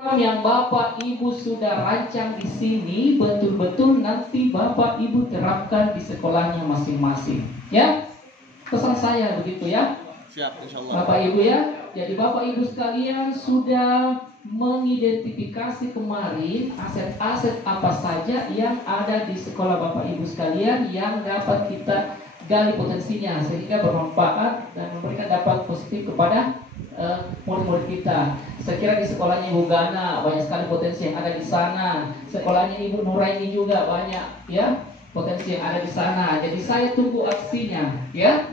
Yang Bapak Ibu sudah rancang di sini betul-betul nanti Bapak Ibu terapkan di sekolahnya masing-masing. Ya, pesan saya begitu ya. Siap, insyaallah. Bapak Ibu ya. Jadi Bapak Ibu sekalian sudah mengidentifikasi kemarin aset-aset apa saja yang ada di sekolah Bapak Ibu sekalian yang dapat kita gali potensinya sehingga bermanfaat dan memberikan dampak positif kepada murid-murid kita. Saya kira di sekolahnya Ibu Gana banyak sekali potensi yang ada di sana. Sekolahnya Ibu Nuraini juga banyak ya potensi yang ada di sana. Jadi saya tunggu aksinya ya.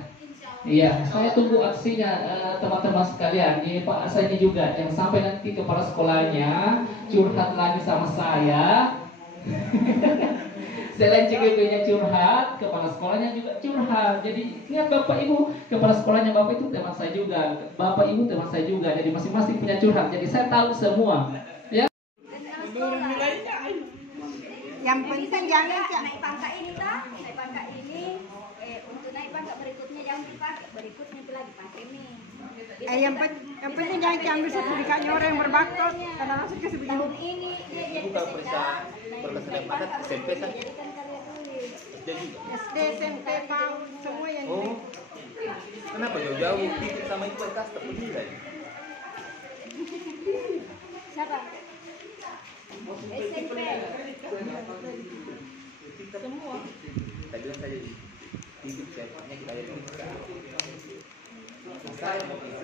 Iya, saya tunggu aksinya teman-teman sekalian. Ini Pak saya ini juga yang sampai nanti kepala sekolahnya curhat lagi sama saya. Selain CGP-nya curhat, kepala sekolahnya juga curhat. Jadi ingat Bapak Ibu, kepala sekolahnya Bapak itu teman saya juga, Bapak Ibu teman saya juga. Jadi masing-masing punya curhat. Jadi saya tahu semua. Ya. Yang penting jangan naik pangkat ini toh, naik pangkat ini. Untuk naik pangkat berikutnya jangan dipakai, berikutnya itu lagi pakai ini. yang penting jangan diambil sertifikatnya orang yang berbakat karena langsung ke sebelum Tahun ini dia jadi periksa berkesan paket SMP kan? jadikan karya tulis. SD, SMP, PAUD semua yang Oh, kenapa jauh-jauh titik sama itu custom begini? Siapa? SMP. Semua. Saya bilang saja di titik siapanya kita ada saya mau bisa,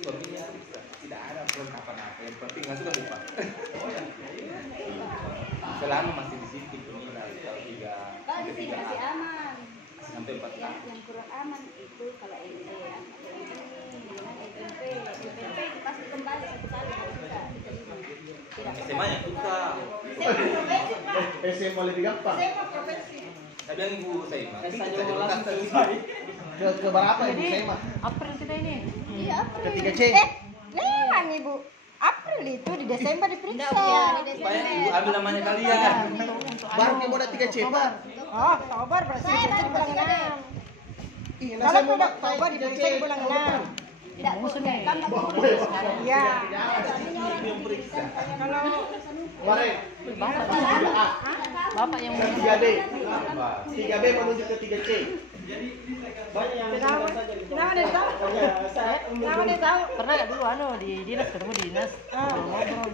suaminya bisa. Tidak ada perlengkapan apa, yang penting nggak suka lupa. Selama masih di sini peminat kalau Kalau di sini masih aman. sampai 4 tahun. Yang kurang aman itu kalau SMP pasti kembali satu kali kalau sudah diterima. Tidak SMA nya susah. SMA profesi Pak. SMA lebih gampang. SMA profesi. Saya bilang ibu saya mah. Ke berapa ibu SMA? April sudah ini. Iya, April. Ketiga C. Memang Ibu. April itu di Desember diperiksa. Supaya ibu ambil namanya kalian. Baru ke modal 3 C, Pak. Oh, Oktober berarti Saya diperiksa baru bulan sudah. 6. Ih, Kalau tidak Oktober diperiksa di bulan 6. Tidak boleh. Kan tak boleh. Iya. Yang periksa. Kalau Kemarin Bapak yang 3B. 3B menuju ke 3C. Kenapa dia tahu? Kenapa dia tahu? Pernah nggak dulu di dinas ketemu di dinas ngobrol.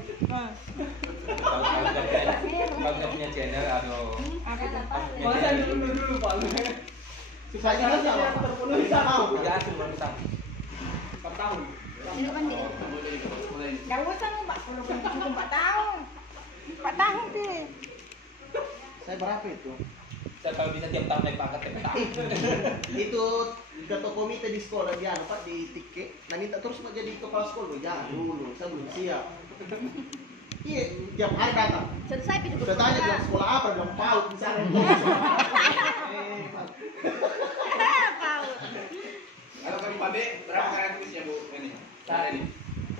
Kalau nggak punya channel atau Masa dulu Pak. Susah juga sama. Terpenuhi sama. udah hasil berapa tahun? 4 tahun. Enggak usah nih, Pak. Kalau cukup 4 tahun. 4 tahun sih. Saya berapa itu? Saya kalau bisa tiap tahun naik pangkat tiap tahun. Itu ketua komite di sekolah dia Pak di tiket. Nah minta terus mau jadi kepala sekolah. Jangan dulu, saya belum siap. Iya, tiap hari datang. Selesai hidup. Sudah tanya bilang sekolah apa, bilang PAUD di sana. Kalau ke Pak B, berapa karya tulisnya Bu? Ini. Saat ini.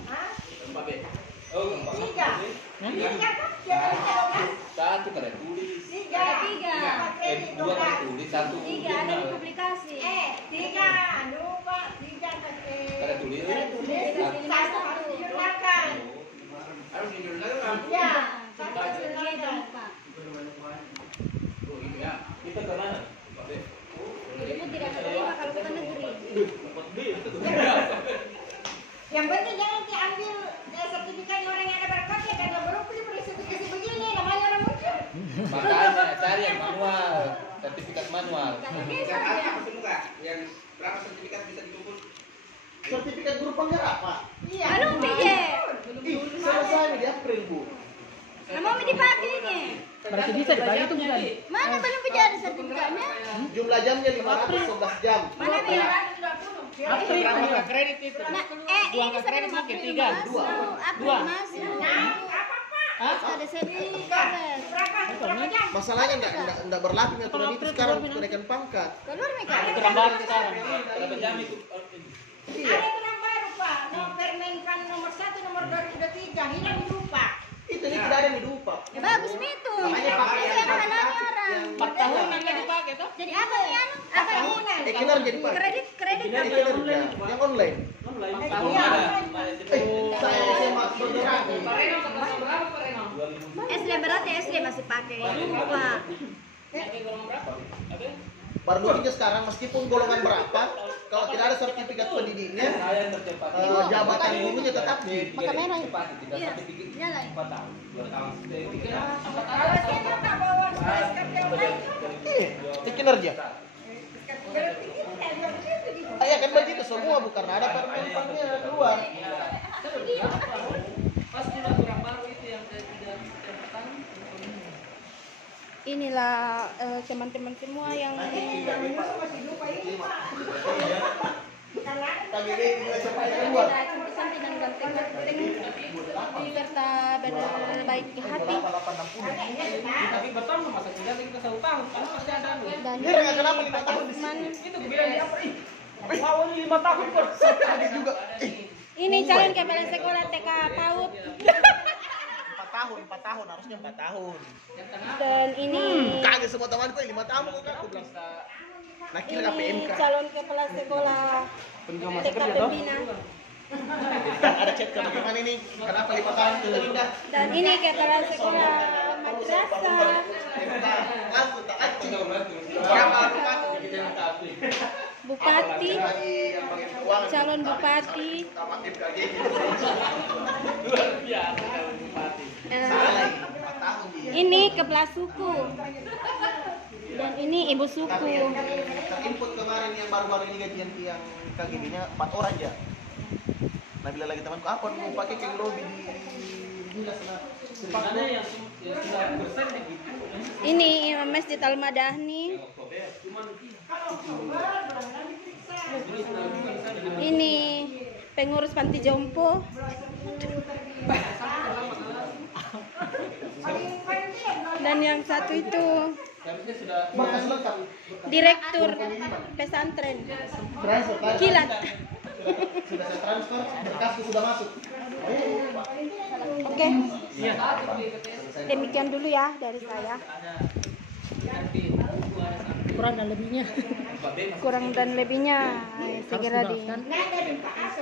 Hah? Pak B. Oh, Pak. 3 kan? Yang 12. Satu karya tulis. 3. 2 karya tulis, 1 3 ada di publikasi. 3. Aduh, Pak. 3 kan. karya tulis. Satu harus dijurnalkan. Harus dijurnalkan. Ya. Satu jurnalkan. Oh, ini ya. Kita ke mana? Pak B. Ibu tidak terima kalau bukan negeri. Yang penting jangan diambil sertifikat orang yang ada berkatnya karena baru punya sertifikasi begini namanya orang muncul. Makanya cari yang manual, sertifikat manual. Yang berapa sertifikat bisa dikumpul? Sertifikat guru penggerak Pak. Iya. Belum pije. Ih, selesai di April Bu. Mau dipakai ini. Berarti bisa dibagi tuh bukan? Mana belum pije ada sertifikatnya? Jumlah jamnya 511 jam. Mana dia? April berapa kredit itu? Nah, Dua ini kredit sebelum pakai April 3. masuk. April Dua. masuk. Hah? Ada sertifikat. Berapa jam? Masalahnya enggak berlaku aturan itu sekarang untuk kenaikan pangkat. Keluar mereka. Itu gambar sekarang. Berapa jam itu? Iya. Ada aturan baru Pak. Permenkan nomor 1 nomor 2023 hilang lupa. Itu tidak ada yang diupah. Ya bagus itu. Makanya pakai Itu yang halalnya orang. 4 tahun nggak dipakai tuh? Jadi apa nih anu? Apa ini? Kinar jadi Pak. Kredit Kinar yang online. Tahun Iya. ada. Saya SMA bergerak. ini berarti SD masih pakai lupa. Baru mungkin sekarang meskipun golongan berapa, kalau tidak ada sertifikat pendidiknya, jabatan gurunya tetap di. Maka merah ya? Iya. Iya lah. Kalau saya tak bawa SKP online Ini kinerja. Ya kan begitu semua, bukan ada permennya keluar. Pas aturan baru itu yang tidak terpetang. Inilah teman-teman semua yang sampai dan ganteng-ganteng serta berbaik hati. Tapi pertama masa tidak kita 1 tahun kan pasti ada Dan Ini nggak kenapa 5 tahun di sini. itu kebilang apa ih wow ini 5 tahun kok Ada juga. ini calon kepala sekolah TK PAUD 4 tahun harusnya 4 tahun. dan ini Kaget semua temanku 5 tahun kok kan aku bilang. Nakil KPMK. calon kepala sekolah TK Pembina Ada chat ke bagaimana ini? Kenapa 5 tahun itu pindah? dan ini kepala sekolah madrasah Langsung tak acing. Berapa rumah? bupati calon bupati ini kepala suku dan ini ibu suku. Tapi yang terinput kemarin yang baru-baru ini gajian yang KGB-nya 4 orang aja. Nah bila lagi temanku apa mau pakai keng lobby di dinas lah. Mana yang sudah persen begitu? Ini Imam Masjid Al-Madani. Ini pengurus panti jompo. Dan yang satu itu Berkas lengkap. direktur pesantren Transfer tadi. kilat. Sudah saya transfer, berkasku sudah masuk. Oke, demikian dulu ya dari saya. Kurang dan lebihnya segera di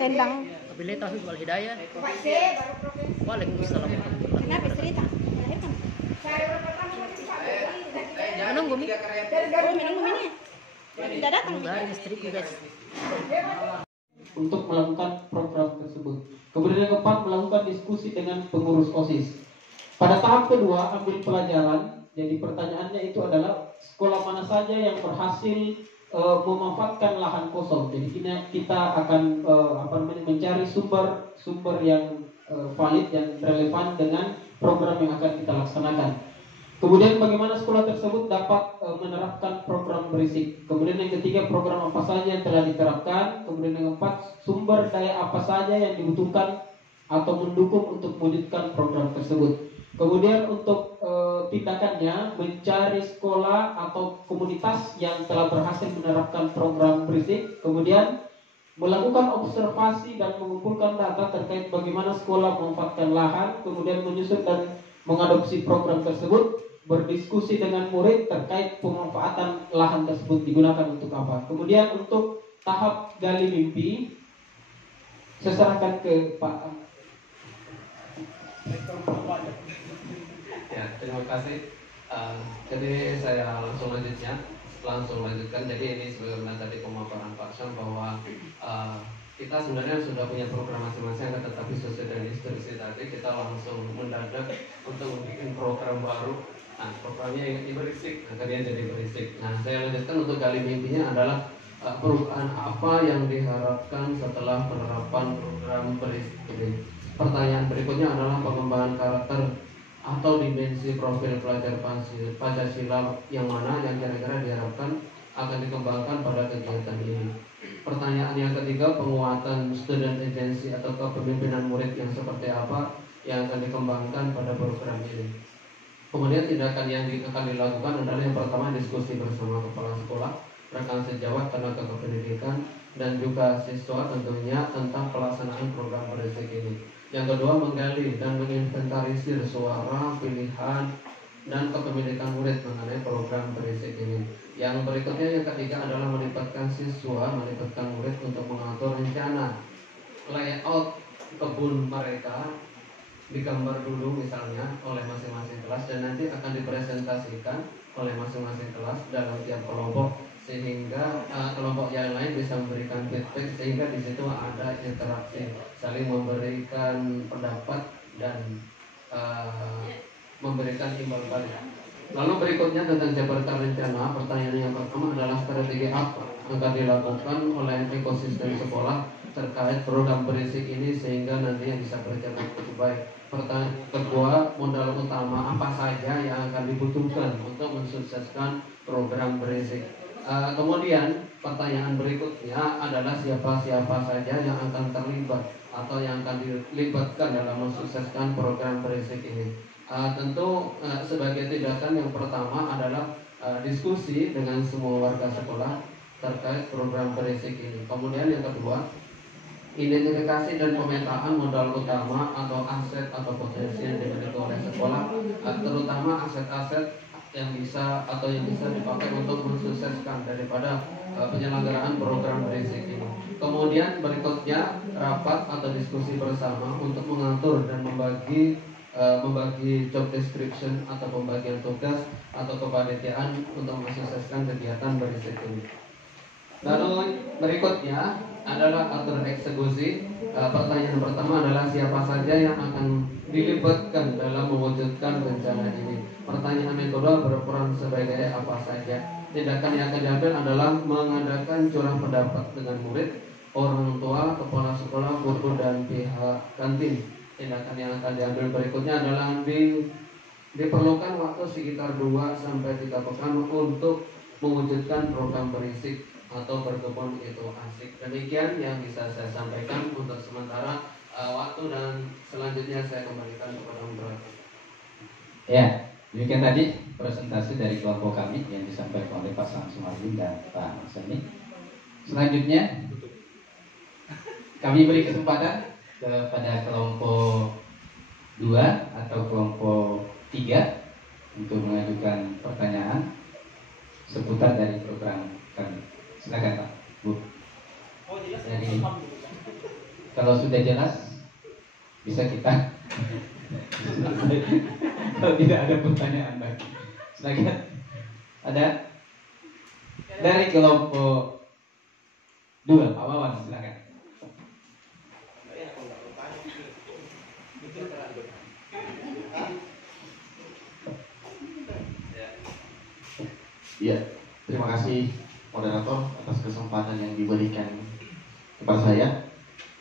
tentang. Wabillahi taufiq wal hidayah. Waalaikumsalam warahmatullahi Kenapa cerita? Menunggu mi. Minum ini. Tidak datang. Dari istri guys. Untuk melakukan program tersebut. Kemudian yang keempat, melakukan diskusi dengan pengurus OSIS. Pada tahap kedua, ambil pelajaran. Jadi pertanyaannya itu adalah sekolah mana saja yang berhasil memanfaatkan lahan kosong. Jadi kita akan mencari sumber yang valid dan relevan dengan program yang akan kita laksanakan. Kemudian bagaimana sekolah tersebut dapat menerapkan program berisik. Kemudian yang ketiga, program apa saja yang telah diterapkan. Kemudian yang keempat, sumber daya apa saja yang dibutuhkan atau mendukung untuk mewujudkan program tersebut. Kemudian untuk tindakannya, mencari sekolah atau komunitas yang telah berhasil menerapkan program berisik. Kemudian melakukan observasi dan mengumpulkan data terkait bagaimana sekolah memanfaatkan lahan. Kemudian menyusun dan mengadopsi program tersebut. Berdiskusi dengan murid terkait pemanfaatan lahan tersebut digunakan untuk apa. Kemudian untuk tahap gali mimpi, saya serahkan ke Pak. Ya, terima kasih. Jadi saya langsung lanjutkan. Jadi ini sebagaimana tadi pemaparan Pak Syam bahwa kita sebenarnya sudah punya program masing-masing, tetapi sesuai dengan instruksi tadi kita langsung mendadak untuk membuat program baru. Nah, programnya yang berisik, akhirnya jadi berisik. Nah, saya lanjutkan untuk gali mimpinya adalah perubahan apa yang diharapkan setelah penerapan program berisik ini. Pertanyaan berikutnya adalah pengembangan karakter atau dimensi profil pelajar Pancasila yang mana yang kira-kira diharapkan akan dikembangkan pada kegiatan ini. Pertanyaan yang ketiga, penguatan student agency atau kepemimpinan murid yang seperti apa yang akan dikembangkan pada program ini. Kemudian tindakan yang akan dilakukan adalah yang pertama, diskusi bersama kepala sekolah, rekan sejawat, tenaga kependidikan, dan juga siswa tentunya tentang pelaksanaan program berisik ini. Yang kedua, menggali dan menginventarisir suara, pilihan, dan kepemilikan murid mengenai program berisik ini. Yang berikutnya, yang ketiga adalah melibatkan siswa, melibatkan murid untuk mengatur rencana layout kebun mereka digambar dulu misalnya oleh masing-masing kelas dan nanti akan dipresentasikan oleh masing-masing kelas dalam tiap kelompok sehingga kelompok yang lain bisa memberikan feedback sehingga di situ ada interaksi saling memberikan pendapat dan memberikan imbal balik. Lalu berikutnya tentang Jakarta Rencana, pertanyaan yang pertama adalah strategi apa yang akan dilakukan oleh ekosistem sekolah terkait program berisik ini sehingga nantinya bisa berjalan cukup baik. Pertanyaan kedua, modal utama apa saja yang akan dibutuhkan untuk mensukseskan program berisik. Kemudian pertanyaan berikutnya adalah siapa-siapa saja yang akan terlibat atau yang akan dilibatkan dalam mensukseskan program berisik ini. Tentu sebagai tindakan yang pertama adalah diskusi dengan semua warga sekolah terkait program berisik ini. Kemudian yang kedua, identifikasi dan pemetaan modal utama atau aset atau potensi yang dimiliki oleh sekolah, terutama aset-aset yang bisa dipakai untuk mensukseskan daripada penyelenggaraan program berisik ini. Kemudian berikutnya rapat atau diskusi bersama untuk mengatur dan membagi job description atau pembagian tugas atau kepanitiaan untuk mensukseskan kegiatan berisik ini. Lalu berikutnya adalah atur eksekusi. Pertanyaan pertama adalah siapa saja yang akan dilibatkan dalam mewujudkan rencana ini. Pertanyaan yang kedua, berperan sebagai apa saja. Tindakan yang akan diambil adalah mengadakan curang pendapat dengan murid, orang tua, kepala sekolah, guru dan pihak kantin. Tindakan yang akan diambil berikutnya adalah diperlukan waktu sekitar 2-3 pekan untuk mewujudkan program berisik atau berkebun itu asik. Demikian yang bisa saya sampaikan untuk sementara waktu, dan selanjutnya saya kembalikan kepada moderator. Ya, demikian tadi presentasi dari kelompok kami yang disampaikan oleh Pak Samsul Martin dan Pak Seni. Selanjutnya kami beri kesempatan kepada kelompok 2 atau kelompok 3 untuk mengajukan pertanyaan seputar dari program kami. Silakan Pak, Bu. Jadi, kalau sudah jelas bisa kita. Kalau tidak ada pertanyaan lagi, silakan. Ada dari kelompok 2, Pak Wawan, silakan. Iya, terima kasih moderator atas kesempatan yang diberikan kepada saya.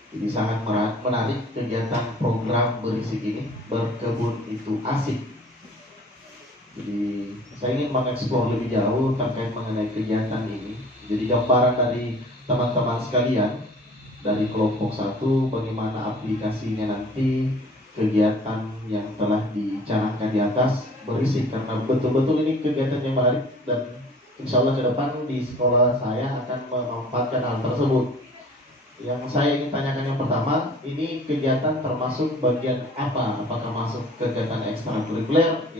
Jadi sangat menarik kegiatan program berisik ini, berkebun itu asik. Jadi saya ingin mengeksplor lebih jauh terkait mengenai kegiatan ini. Jadi gambaran dari teman-teman sekalian dari kelompok 1 bagaimana aplikasinya nanti kegiatan yang telah dicanangkan di atas berisik, karena betul-betul ini kegiatan yang menarik dan insya Allah ke depan di sekolah saya akan memanfaatkan hal tersebut. Yang saya ingin tanyakan yang pertama, ini kegiatan termasuk bagian apa? Apakah masuk kegiatan ekstrakurikuler,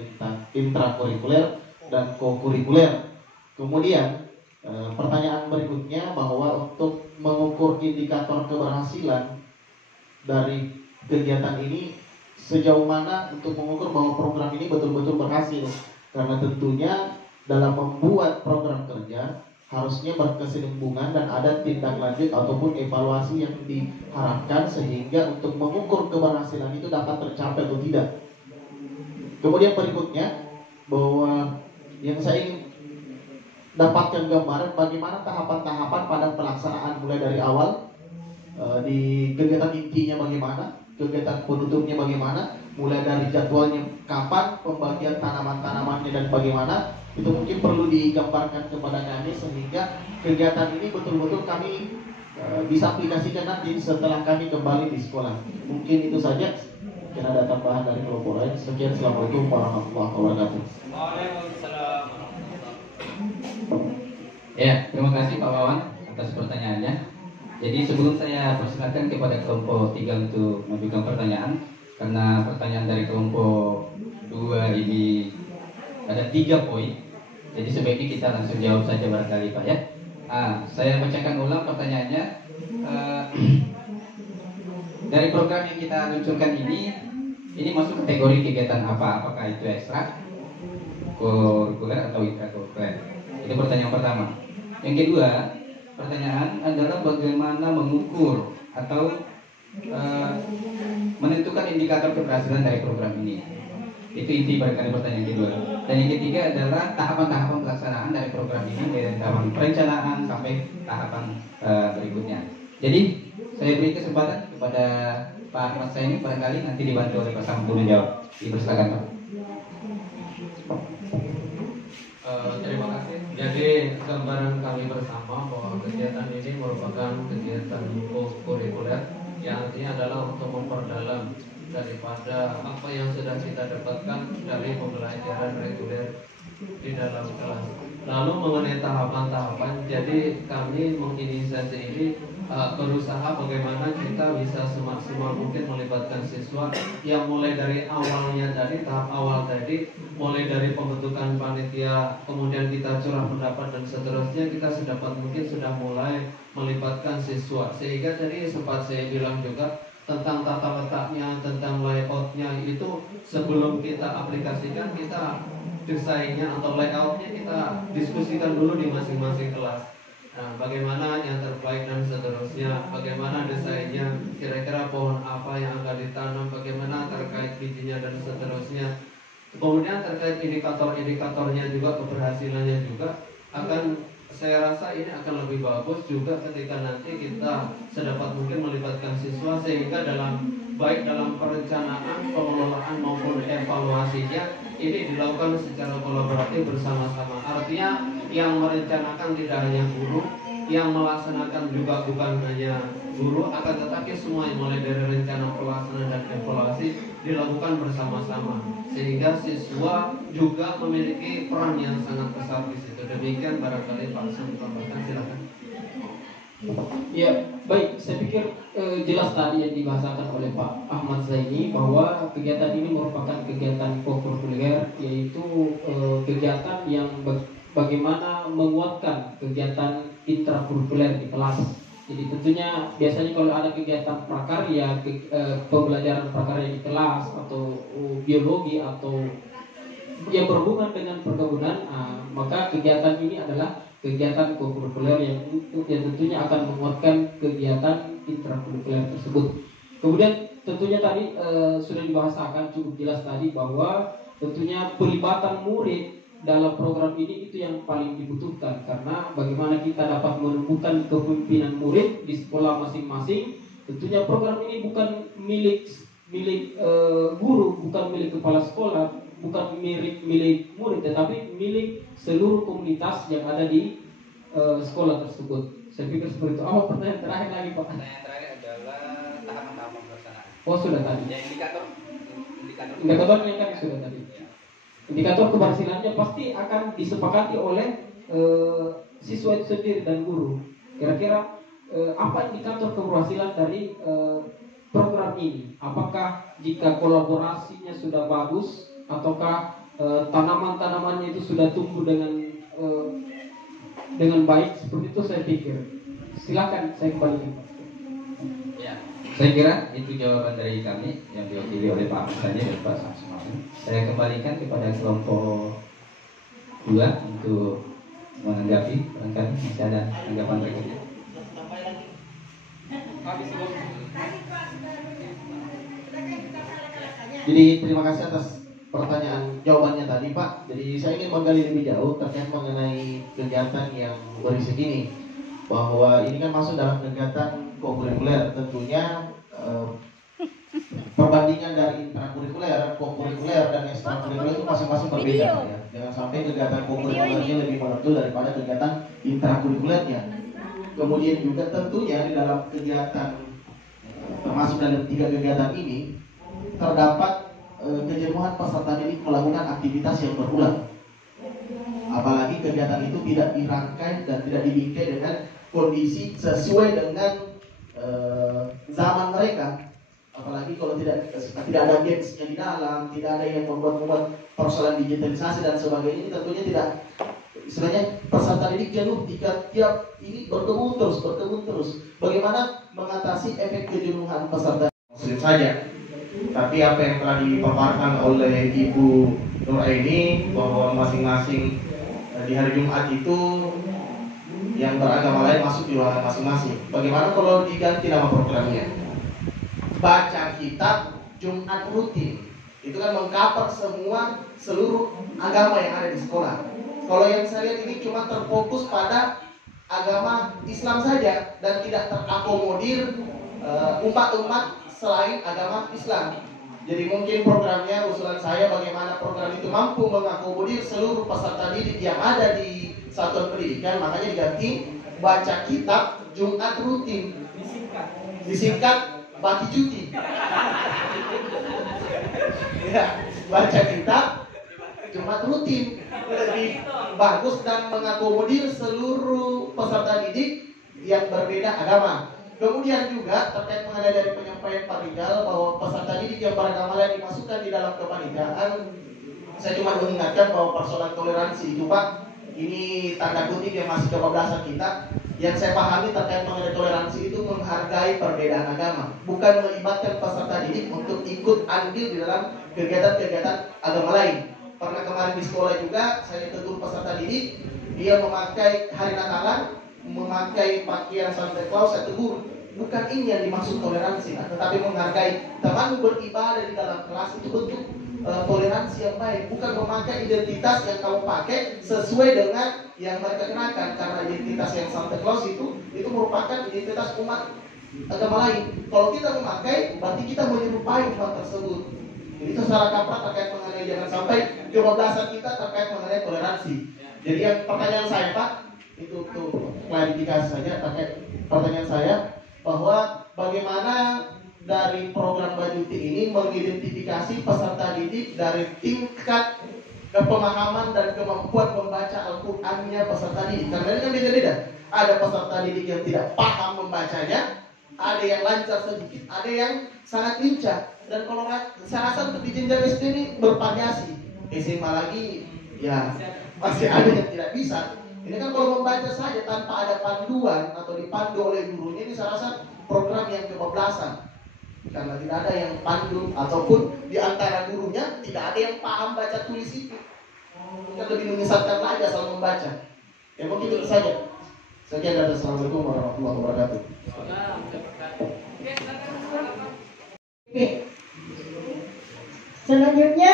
intrakurikuler, dan kokurikuler? Kemudian pertanyaan berikutnya bahwa untuk mengukur indikator keberhasilan dari kegiatan ini sejauh mana untuk mengukur bahwa program ini betul-betul berhasil? Karena tentunya dalam membuat program kerja harusnya berkesinambungan dan ada tindak lanjut ataupun evaluasi yang diharapkan sehingga untuk mengukur keberhasilan itu dapat tercapai atau tidak. Kemudian berikutnya bahwa yang saya ingin dapatkan gambaran bagaimana tahapan-tahapan pada pelaksanaan mulai dari awal di kegiatan intinya bagaimana, kegiatan penutupnya bagaimana, mulai dari jadwalnya kapan, pembagian tanaman-tanamannya dan bagaimana. Itu mungkin perlu digambarkan kepada kami sehingga kegiatan ini betul-betul kami bisa aplikasikan nanti setelah kami kembali di sekolah. Mungkin itu saja. Mungkin ada tambahan dari kelompok lain. Sekian, assalamualaikum warahmatullahi wabarakatuh. Waalaikumsalam. Ya, terima kasih Pak Wawan atas pertanyaannya. Jadi sebelum saya persilakan kepada kelompok 3 untuk memberikan pertanyaan, karena pertanyaan dari kelompok 2 ini ada 3 poin, jadi sebaiknya kita langsung jawab saja barangkali Pak ya. Saya bacakan ulang pertanyaannya. Dari program yang kita luncurkan ini ini masuk kategori kegiatan apa? Apakah itu ekstra kurikuler atau intrakurikuler? Itu pertanyaan pertama. Yang kedua, pertanyaan adalah bagaimana mengukur atau menentukan indikator keberhasilan dari program ini. Itu inti barangkali pertanyaan kedua. Dan yang ketiga adalah tahapan-tahapan pelaksanaan dari program ini, dari tahapan perencanaan sampai tahapan berikutnya. Jadi saya beri kesempatan kepada Pak Ahmad Zaini, barangkali nanti dibantu oleh Pak Samsul menjawab. Dipersilakan Pak. Terima kasih. Jadi gambaran kami bersama bahwa kegiatan ini merupakan kegiatan kurikuler yang artinya adalah untuk memperdalam daripada apa yang sudah kita dapatkan dari pembelajaran reguler di dalam kelas. Lalu mengenai tahapan-tahapan, jadi kami menginisiasi ini berusaha bagaimana kita bisa semaksimal mungkin melibatkan siswa yang mulai dari awalnya tadi, tahap awal tadi, mulai dari pembentukan panitia, kemudian kita curah pendapat dan seterusnya, kita sedapat mungkin sudah mulai melibatkan siswa. Sehingga tadi sempat saya bilang juga tentang tata letaknya, tentang layoutnya itu sebelum kita aplikasikan, kita desainnya atau layoutnya kita diskusikan dulu di masing-masing kelas. Nah, bagaimana yang terbaik dan seterusnya, bagaimana desainnya, kira-kira pohon apa yang akan ditanam, bagaimana terkait bijinya dan seterusnya. Kemudian terkait indikator-indikatornya juga, keberhasilannya juga akan, saya rasa ini akan lebih bagus juga ketika nanti kita sedapat mungkin melibatkan siswa, sehingga baik dalam perencanaan, pengelolaan maupun evaluasinya ini dilakukan secara kolaboratif bersama-sama. Artinya yang merencanakan tidak hanya guru, yang melaksanakan juga bukan hanya guru, akan tetapi semua yang mulai dari rencana, pelaksanaan dan evaluasi dilakukan bersama-sama, sehingga siswa juga memiliki peran yang sangat besar di situ. Demikian barangkali Pak Sun tambahkan, silakan. Ya, baik. Saya pikir jelas tadi yang dibahasakan oleh Pak Ahmad Zaini bahwa kegiatan ini merupakan kegiatan kokurikuler, yaitu kegiatan yang bagaimana menguatkan kegiatan intrakurikuler di kelas. Jadi tentunya biasanya kalau ada kegiatan prakarya, pembelajaran prakarya di kelas atau biologi atau yang berhubungan dengan perkebunan, maka kegiatan ini adalah kegiatan kokurikuler yang tentunya akan menguatkan kegiatan intrakurikuler tersebut. Kemudian tentunya tadi sudah dibahasakan cukup jelas tadi bahwa tentunya pelibatan murid dalam program ini itu yang paling dibutuhkan, karena bagaimana kita dapat menemukan kepemimpinan murid di sekolah masing-masing. Tentunya program ini bukan milik guru, bukan milik kepala sekolah, bukan milik murid, tetapi milik seluruh komunitas yang ada di sekolah tersebut. Saya pikir seperti itu. Apa pertanyaan terakhir lagi Pak? Pertanyaan terakhir adalah tahapan-tahapan pelaksanaan. Oh sudah tadi. Ya, Indikatornya kan sudah tadi. Indikator keberhasilannya pasti akan disepakati oleh siswa itu sendiri dan guru. Kira-kira apa indikator keberhasilan dari program ini? Apakah jika kolaborasinya sudah bagus, ataukah tanaman-tanamannya itu sudah tumbuh dengan baik? Seperti itu saya pikir. Silakan saya kembalikan. Ya, saya kira itu jawaban dari kami yang diwakili oleh Pak Ahmad Zaini dan Pak Samsul. Saya kembalikan kepada kelompok 2 untuk menanggapi. Barangkali masih ada tanggapan berikutnya. Jadi terima kasih atas jawabannya tadi Pak. Jadi saya ingin menggali lebih jauh terkait mengenai kegiatan yang berisi ini, bahwa ini kan masuk dalam kegiatan kokurikuler. Tentunya perbandingan dari intrakurikuler, kokurikuler dan ekstrakurikuler itu masing-masing berbeda ya. Jangan sampai kegiatan kokurikulernya lebih menonjol daripada kegiatan intrakurikulernya. Kemudian juga tentunya di dalam kegiatan, termasuk dalam 3 kegiatan ini, terdapat kejenuhan peserta didik melakukan aktivitas yang berulang. Apalagi kegiatan itu tidak dirangkai dan tidak dibingkai dengan kondisi sesuai dengan zaman mereka. Apalagi kalau tidak ada gamesnya di dalam, tidak ada yang membuat persoalan digitalisasi dan sebagainya, ini tentunya tidak, istilahnya peserta didik jenuh jika tiap ini berkebun terus. Bagaimana mengatasi efek kejenuhan peserta muslim saja? Tapi apa yang telah dipaparkan oleh Ibu Nuraini bahwa masing-masing di hari Jumat itu yang beragama lain masuk di ruangan masing-masing. Bagaimana kalau diganti nama programnya? Baca kitab Jumat rutin. Itu kan mengcover seluruh agama yang ada di sekolah. Kalau yang saya lihat ini cuma terfokus pada agama Islam saja dan tidak terakomodir umat-umat selain agama Islam. Jadi mungkin programnya, usulan saya bagaimana program itu mampu mengakomodir seluruh peserta didik yang ada di satuan pendidikan, makanya diganti baca kitab Jumat rutin. Disingkat bagi cuti. Ya, baca kitab Jumat rutin lebih bagus dan mengakomodir seluruh peserta didik yang berbeda agama. Kemudian juga terkait mengenai dari penyampaian Pak Rizal bahwa peserta didik yang beragama lain dimasukkan di dalam kepanitiaan, saya cuma mengingatkan bahwa persoalan toleransi itu Pak, ini tanda kutip yang masih kebablasan kita. Yang saya pahami terkait mengenai toleransi itu menghargai perbedaan agama, bukan melibatkan peserta didik untuk ikut andil di dalam kegiatan-kegiatan agama lain. Pernah kemarin di sekolah juga saya tegur peserta didik, dia memakai hari Natalan, memakai pakaian Santa Claus, saya tegur. Bukan ini yang dimaksud toleransi, tetapi menghargai teman beribadah di dalam kelas itu bentuk toleransi yang baik, bukan memakai identitas yang kamu pakai sesuai dengan yang mereka kenakan, karena identitas yang Santa Claus itu merupakan identitas umat agama lain. Kalau kita memakai, berarti kita menyerupai umat tersebut. Jadi itu salah kaprah terkait mengenai jangan sampai kebablasan kita terkait mengenai toleransi. Jadi yang pertanyaan saya Pak, itu tuh klarifikasi saja terkait pertanyaan saya bahwa bagaimana dari program Bajuti ini mengidentifikasi peserta didik dari tingkat kepemahaman dan kemampuan membaca Al-Qur'annya peserta didik. Karena ini kan beda-beda. Ada peserta didik yang tidak paham membacanya, ada yang lancar sedikit, ada yang sangat lincah. Dan kalau saya rasa untuk di jenjang SD ini bervariasi. SMA lagi ya masih ada yang tidak bisa. Ini kan kalau membaca saja tanpa ada panduan atau dipandu oleh gurunya, ini saya rasa program yang kebablasan. Karena tidak ada yang pandu ataupun di antara gurunya tidak ada yang paham baca tulis itu. Kan lebih menyesatkan lagi asal membaca. Ya mungkin itu saja. Sekian dan assalamualaikum warahmatullahi wabarakatuh. Selanjutnya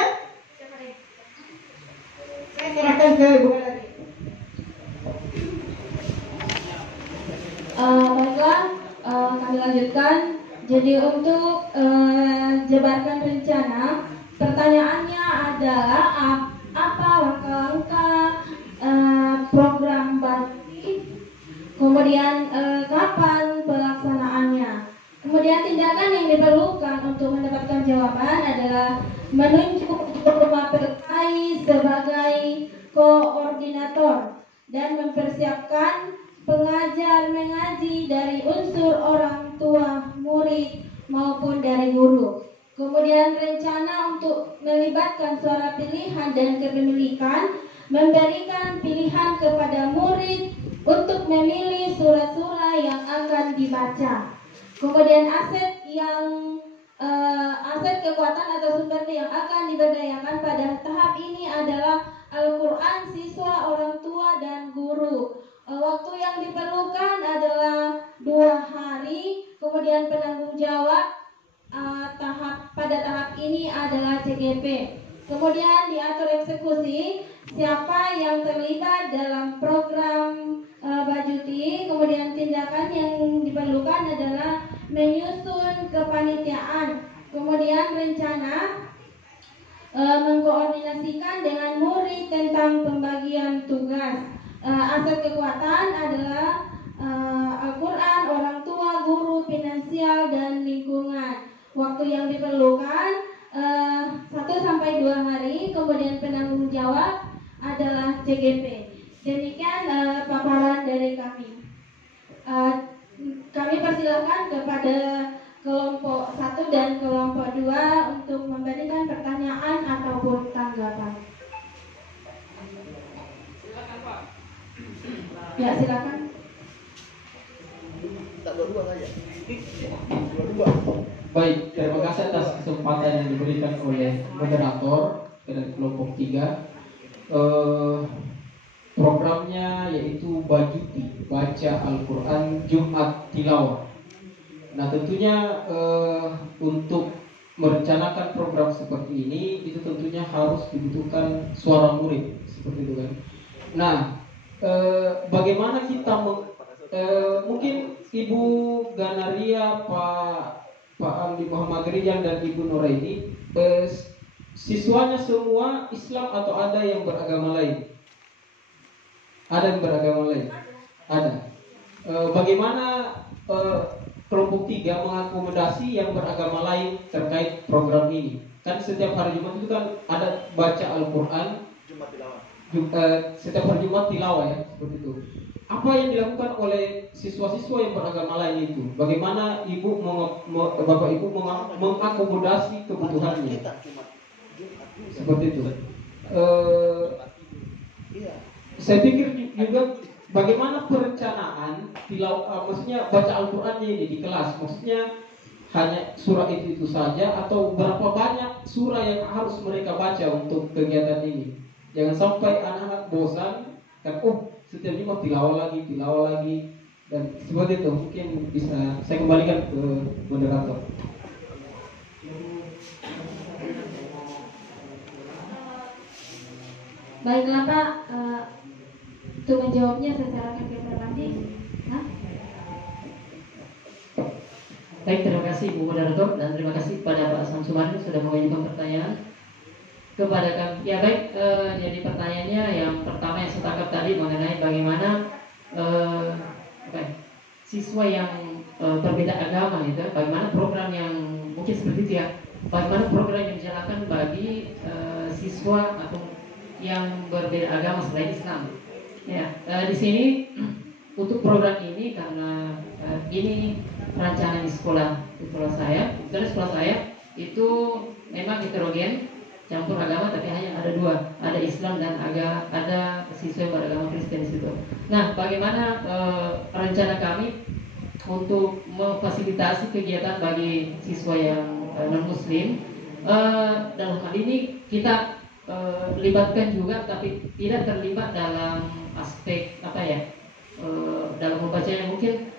saya serahkan ke Bu Galeri. Baiklah, kami lanjutkan. Jadi untuk jabarkan rencana, pertanyaannya adalah apa langkah-langkah program Bajuti, kemudian kapan pelaksanaannya, kemudian tindakan yang diperlukan untuk mendapatkan jawaban adalah menunjuk rumah PKI sebagai koordinator dan mempersiapkan pengajar mengaji dari unsur orang tua, murid maupun dari guru. Kemudian rencana untuk melibatkan suara pilihan dan kepemilikan, memberikan pilihan kepada murid untuk memilih surah-surah yang akan dibaca. Kemudian aset kekuatan atau sumber yang akan diberdayakan pada tahap ini adalah Al-Quran, siswa, orang tua, dan guru. Waktu yang diperlukan adalah 2 hari. Kemudian penanggung jawab pada tahap ini adalah CGP. Kemudian diatur eksekusi, siapa yang terlibat dalam program Bajuti. Kemudian tindakan yang diperlukan adalah menyusun kepanitiaan. Kemudian rencana mengkoordinasikan dengan murid tentang pembagian tugas. Aset kekuatan adalah Al-Quran, orang tua, guru, finansial, dan lingkungan. Waktu yang diperlukan 1-2 hari. Kemudian penanggung jawab adalah CGP. Demikian paparan dari kami. Kami persilakan kepada kelompok 1 dan kelompok 2 untuk memberikan pertanyaan ataupun tanggapan. Silakan Pak. Ya, silakan. Tak dua-dua saja. Baik, terima kasih atas kesempatan. kesempatan yang diberikan oleh moderator dari kelompok 3. Programnya yaitu Bajuti, baca Al-Quran Jumat Tilawah. Nah tentunya untuk merencanakan program seperti ini itu tentunya harus dibutuhkan suara murid seperti itu kan. Nah bagaimana kita mungkin Ibu Ganaria, Pak Andi Muhammad Rijal dan Ibu Nuraini, siswanya semua Islam atau ada yang beragama lain? Ada yang beragama lain? Ada. Bagaimana kelompok 3 mengakomodasi yang beragama lain terkait program ini? Kan setiap hari Jumat itu kan ada baca Al-Quran, setiap hari Jumat tilawah ya, seperti itu. Apa yang dilakukan oleh siswa-siswa yang beragama lain itu? Bagaimana Bapak Ibu mengakomodasi kebutuhannya? Seperti itu. Saya pikir juga bagaimana perencanaan maksudnya baca Al-Qurannya ini di kelas, maksudnya hanya surah itu saja atau berapa banyak surah yang harus mereka baca untuk kegiatan ini? Jangan sampai anak-anak bosan kan, setiap Jumat tilawah lagi dan seperti itu. Mungkin bisa saya kembalikan ke moderator. Baiklah Pak, untuk menjawabnya saya sarankan ke Pak Andi. Baik, terima kasih Bu Moderator dan terima kasih kepada Pak Samsumari sudah mengajukan pertanyaan kepada kami. Ya baik, jadi pertanyaannya yang pertama yang saya tangkap tadi mengenai bagaimana siswa yang berbeda agama itu, bagaimana program yang mungkin seperti itu ya, bagaimana program yang dijalankan bagi siswa atau yang berbeda agama selain Islam. Ya, di sini untuk program ini karena ini perancangan di sekolah saya. Sebenarnya sekolah saya itu memang heterogen, campur agama, tapi hanya ada 2, ada Islam dan ada siswa yang beragama Kristen di situ. Nah, bagaimana rencana kami untuk memfasilitasi kegiatan bagi siswa yang non Muslim? Dalam hal ini kita libatkan juga, tapi tidak terlibat dalam aspek dalam membacanya. Mungkin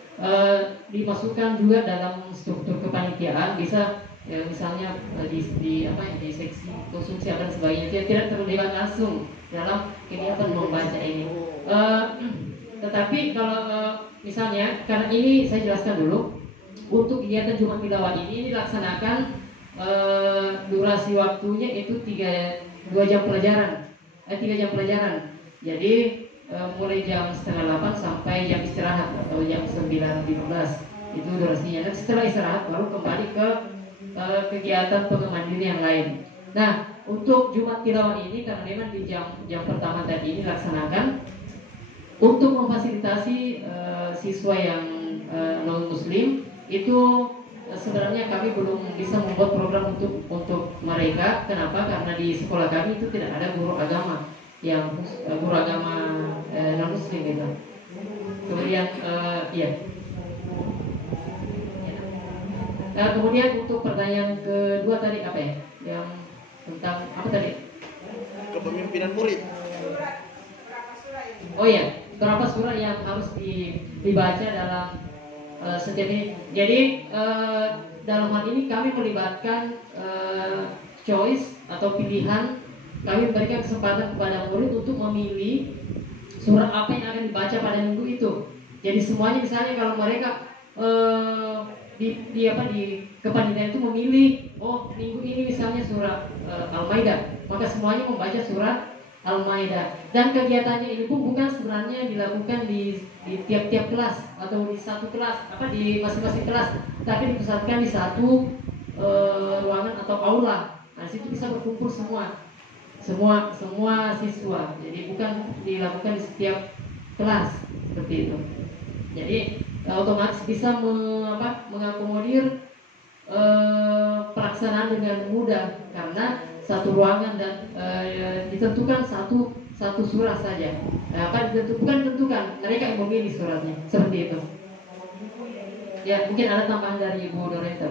dimasukkan juga dalam struktur kepanitiaan, bisa misalnya di seksi konsumsi dan sebagainya, tidak terlibat langsung dalam kegiatan membaca ini. Tetapi kalau misalnya, karena ini saya jelaskan dulu, untuk kegiatan Jumat Tilawah ini dilaksanakan durasi waktunya itu 2 jam pelajaran, 3 jam pelajaran. Jadi mulai jam 7:30 sampai jam istirahat atau jam 9:15 itu durasinya. Dan setelah istirahat baru kembali ke kegiatan pengemandirian yang lain. Nah, untuk Jumat Tilawah ini karena memang di jam pertama tadi ini dilaksanakan untuk memfasilitasi siswa yang non Muslim itu. Sebenarnya kami belum bisa membuat program untuk mereka. Kenapa? Karena di sekolah kami itu tidak ada guru agama yang guru agama non Muslim gitu. Kemudian kemudian untuk pertanyaan kedua tadi apa ya? Yang tentang apa tadi? Kepemimpinan murid. Oh ya, berapa surah yang harus dibaca dalam setiap ini. Jadi dalam hal ini kami melibatkan choice atau pilihan. Kami memberikan kesempatan kepada murid untuk memilih surah apa yang akan dibaca pada minggu itu. Jadi semuanya misalnya kalau mereka di kepanitiaan itu memilih, minggu ini misalnya surah Al-Maidah, maka semuanya membaca surah Al-Maidah. Dan kegiatannya ini pun bukan sebenarnya dilakukan di tiap-tiap kelas atau di satu kelas, di masing-masing kelas, tapi dipusatkan di satu ruangan atau aula. Nah, situ bisa berkumpul semua siswa. Jadi bukan dilakukan di setiap kelas seperti itu. Jadi otomatis bisa mengakomodir pelaksanaan dengan mudah karena satu ruangan dan ditentukan satu surah saja. Bukan ditentukan, mereka yang memilih suratnya seperti itu. Ya, mungkin ada tambahan dari Ibu Doretta.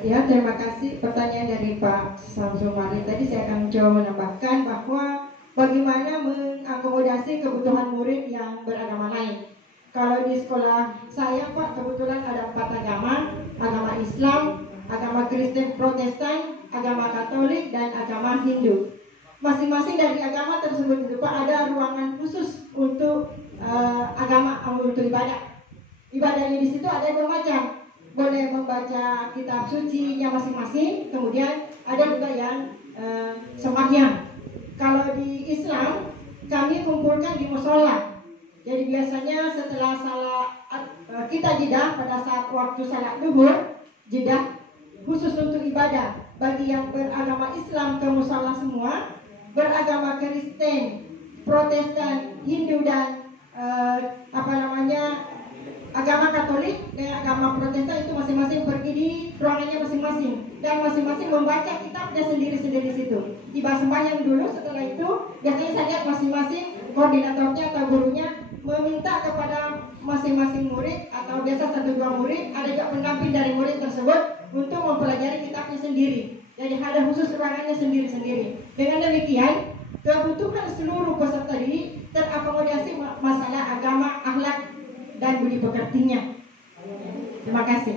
Ya, terima kasih. Pertanyaan dari Pak Samsul Mari tadi saya akan coba menambahkan bahwa bagaimana mengakomodasi kebutuhan murid yang beragama lain. Kalau di sekolah saya Pak, kebetulan ada 4 agama, agama Islam, agama Kristen Protestan, agama Katolik, dan agama Hindu. Masing-masing dari agama tersebut itu Pak ada ruangan khusus untuk untuk ibadah. Ibadahnya di situ ada 2 macam. Boleh membaca kitab sucinya masing-masing, kemudian ada juga yang sembahyang. Kalau di Islam kami kumpulkan di musola. Jadi biasanya setelah kita jeda pada saat waktu salat duhur, jeda khusus untuk ibadah. Bagi yang beragama Islam ke musola semua, beragama Kristen, Protestan, Hindu dan agama Katolik dengan agama Protestan itu masing-masing pergi di ruangannya masing-masing dan masing-masing membaca kitabnya sendiri-sendiri di situ. Tiba sembahyang dulu, setelah itu biasanya saya lihat masing-masing koordinatornya atau gurunya meminta kepada masing-masing murid atau biasa 1-2 murid, ada juga pendamping dari murid tersebut untuk mempelajari kitabnya sendiri. Jadi ada khusus ruangannya sendiri-sendiri. Dengan demikian, kebutuhan seluruh peserta didik terakomodasi masalah agama, akhlak, dan budi pekertinya. Terima kasih.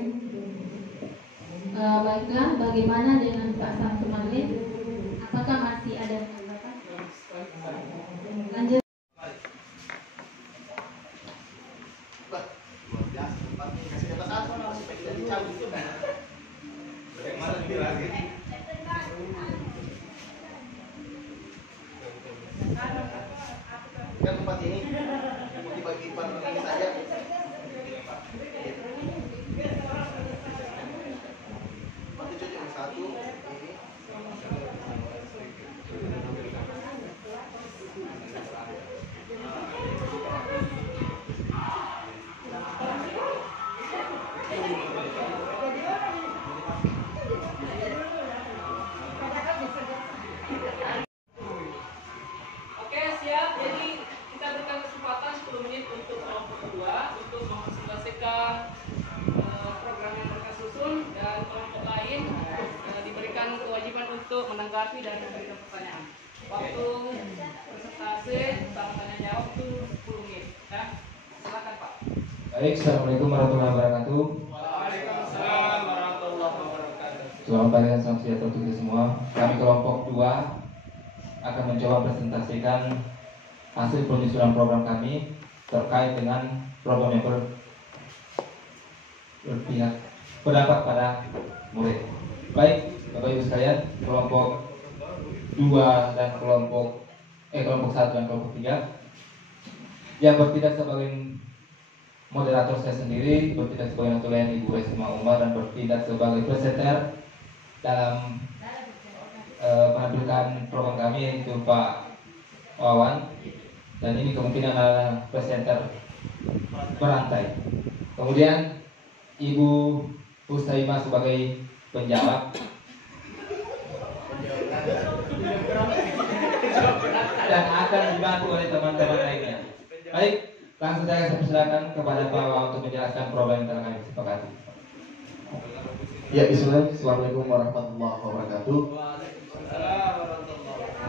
Baiklah, bagaimana dengan Pak Samsul Malik? Apakah masih ada pendapat? Lanjut. Kan tempat ini dibagi per saja. Nanti cuci yang 1 ini. Untuk menanggapi dan memberikan pertanyaan. Waktu presentasi tanya jawab itu 10 menit. Ya. Silakan Pak. Baik, Assalamualaikum warahmatullahi wabarakatuh. Waalaikumsalam warahmatullahi wabarakatuh. Selamat pagi dan salam sejahtera untuk kita semua. Kami kelompok 2 akan mencoba presentasikan hasil penyusunan program kami terkait dengan program yang berpihak berdampak pada murid. Baik, Bapak Ibu sekalian, kelompok 2 dan kelompok 1 dan kelompok 3 yang bertindak sebagai moderator saya sendiri, bertindak sebagai notulen Ibu Resma Umar, dan bertindak sebagai presenter dalam menampilkan program kami, yaitu Pak Wawan, dan ini kemungkinan adalah presenter berantai. Kemudian Ibu Husaimah sebagai penjawab, dan akan dibantu oleh teman-teman lainnya. Baik, langsung saya persilakan kepada Pak Wawan untuk menjelaskan program yang telah kami sepakati. Ya, bismillah. Assalamualaikum warahmatullahi wabarakatuh.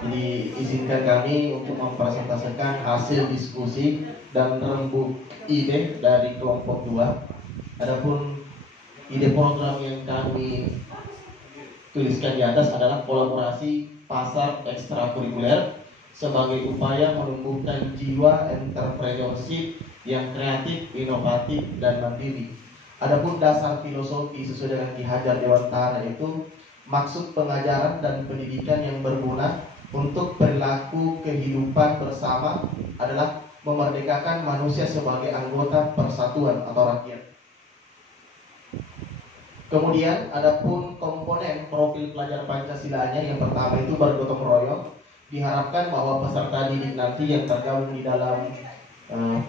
Jadi izinkan kami untuk mempresentasikan hasil diskusi dan rembuk ide dari kelompok 2. Adapun ide program yang kami tuliskan di atas adalah kolaborasi pasar ekstrakurikuler sebagai upaya menumbuhkan jiwa entrepreneurship yang kreatif, inovatif, dan mandiri. Adapun dasar filosofi sesuai dengan Ki Hajar Dewantara itu maksud pengajaran dan pendidikan yang berguna untuk perilaku kehidupan bersama adalah memerdekakan manusia sebagai anggota persatuan atau rakyat. Kemudian adapun komponen profil pelajar Pancasilanya, yang pertama itu bergotong royong. Diharapkan bahwa peserta didik nanti yang tergabung di dalam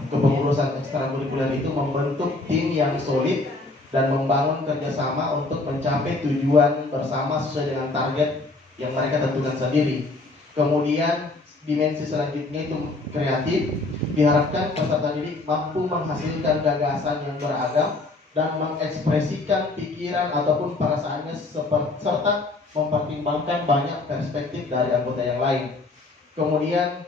kepengurusan ekstrakurikuler itu membentuk tim yang solid dan membangun kerjasama untuk mencapai tujuan bersama sesuai dengan target yang mereka tentukan sendiri. Kemudian dimensi selanjutnya itu kreatif. Diharapkan peserta didik mampu menghasilkan gagasan yang beragam dan mengekspresikan pikiran ataupun perasaannya serta mempertimbangkan banyak perspektif dari anggota yang lain. Kemudian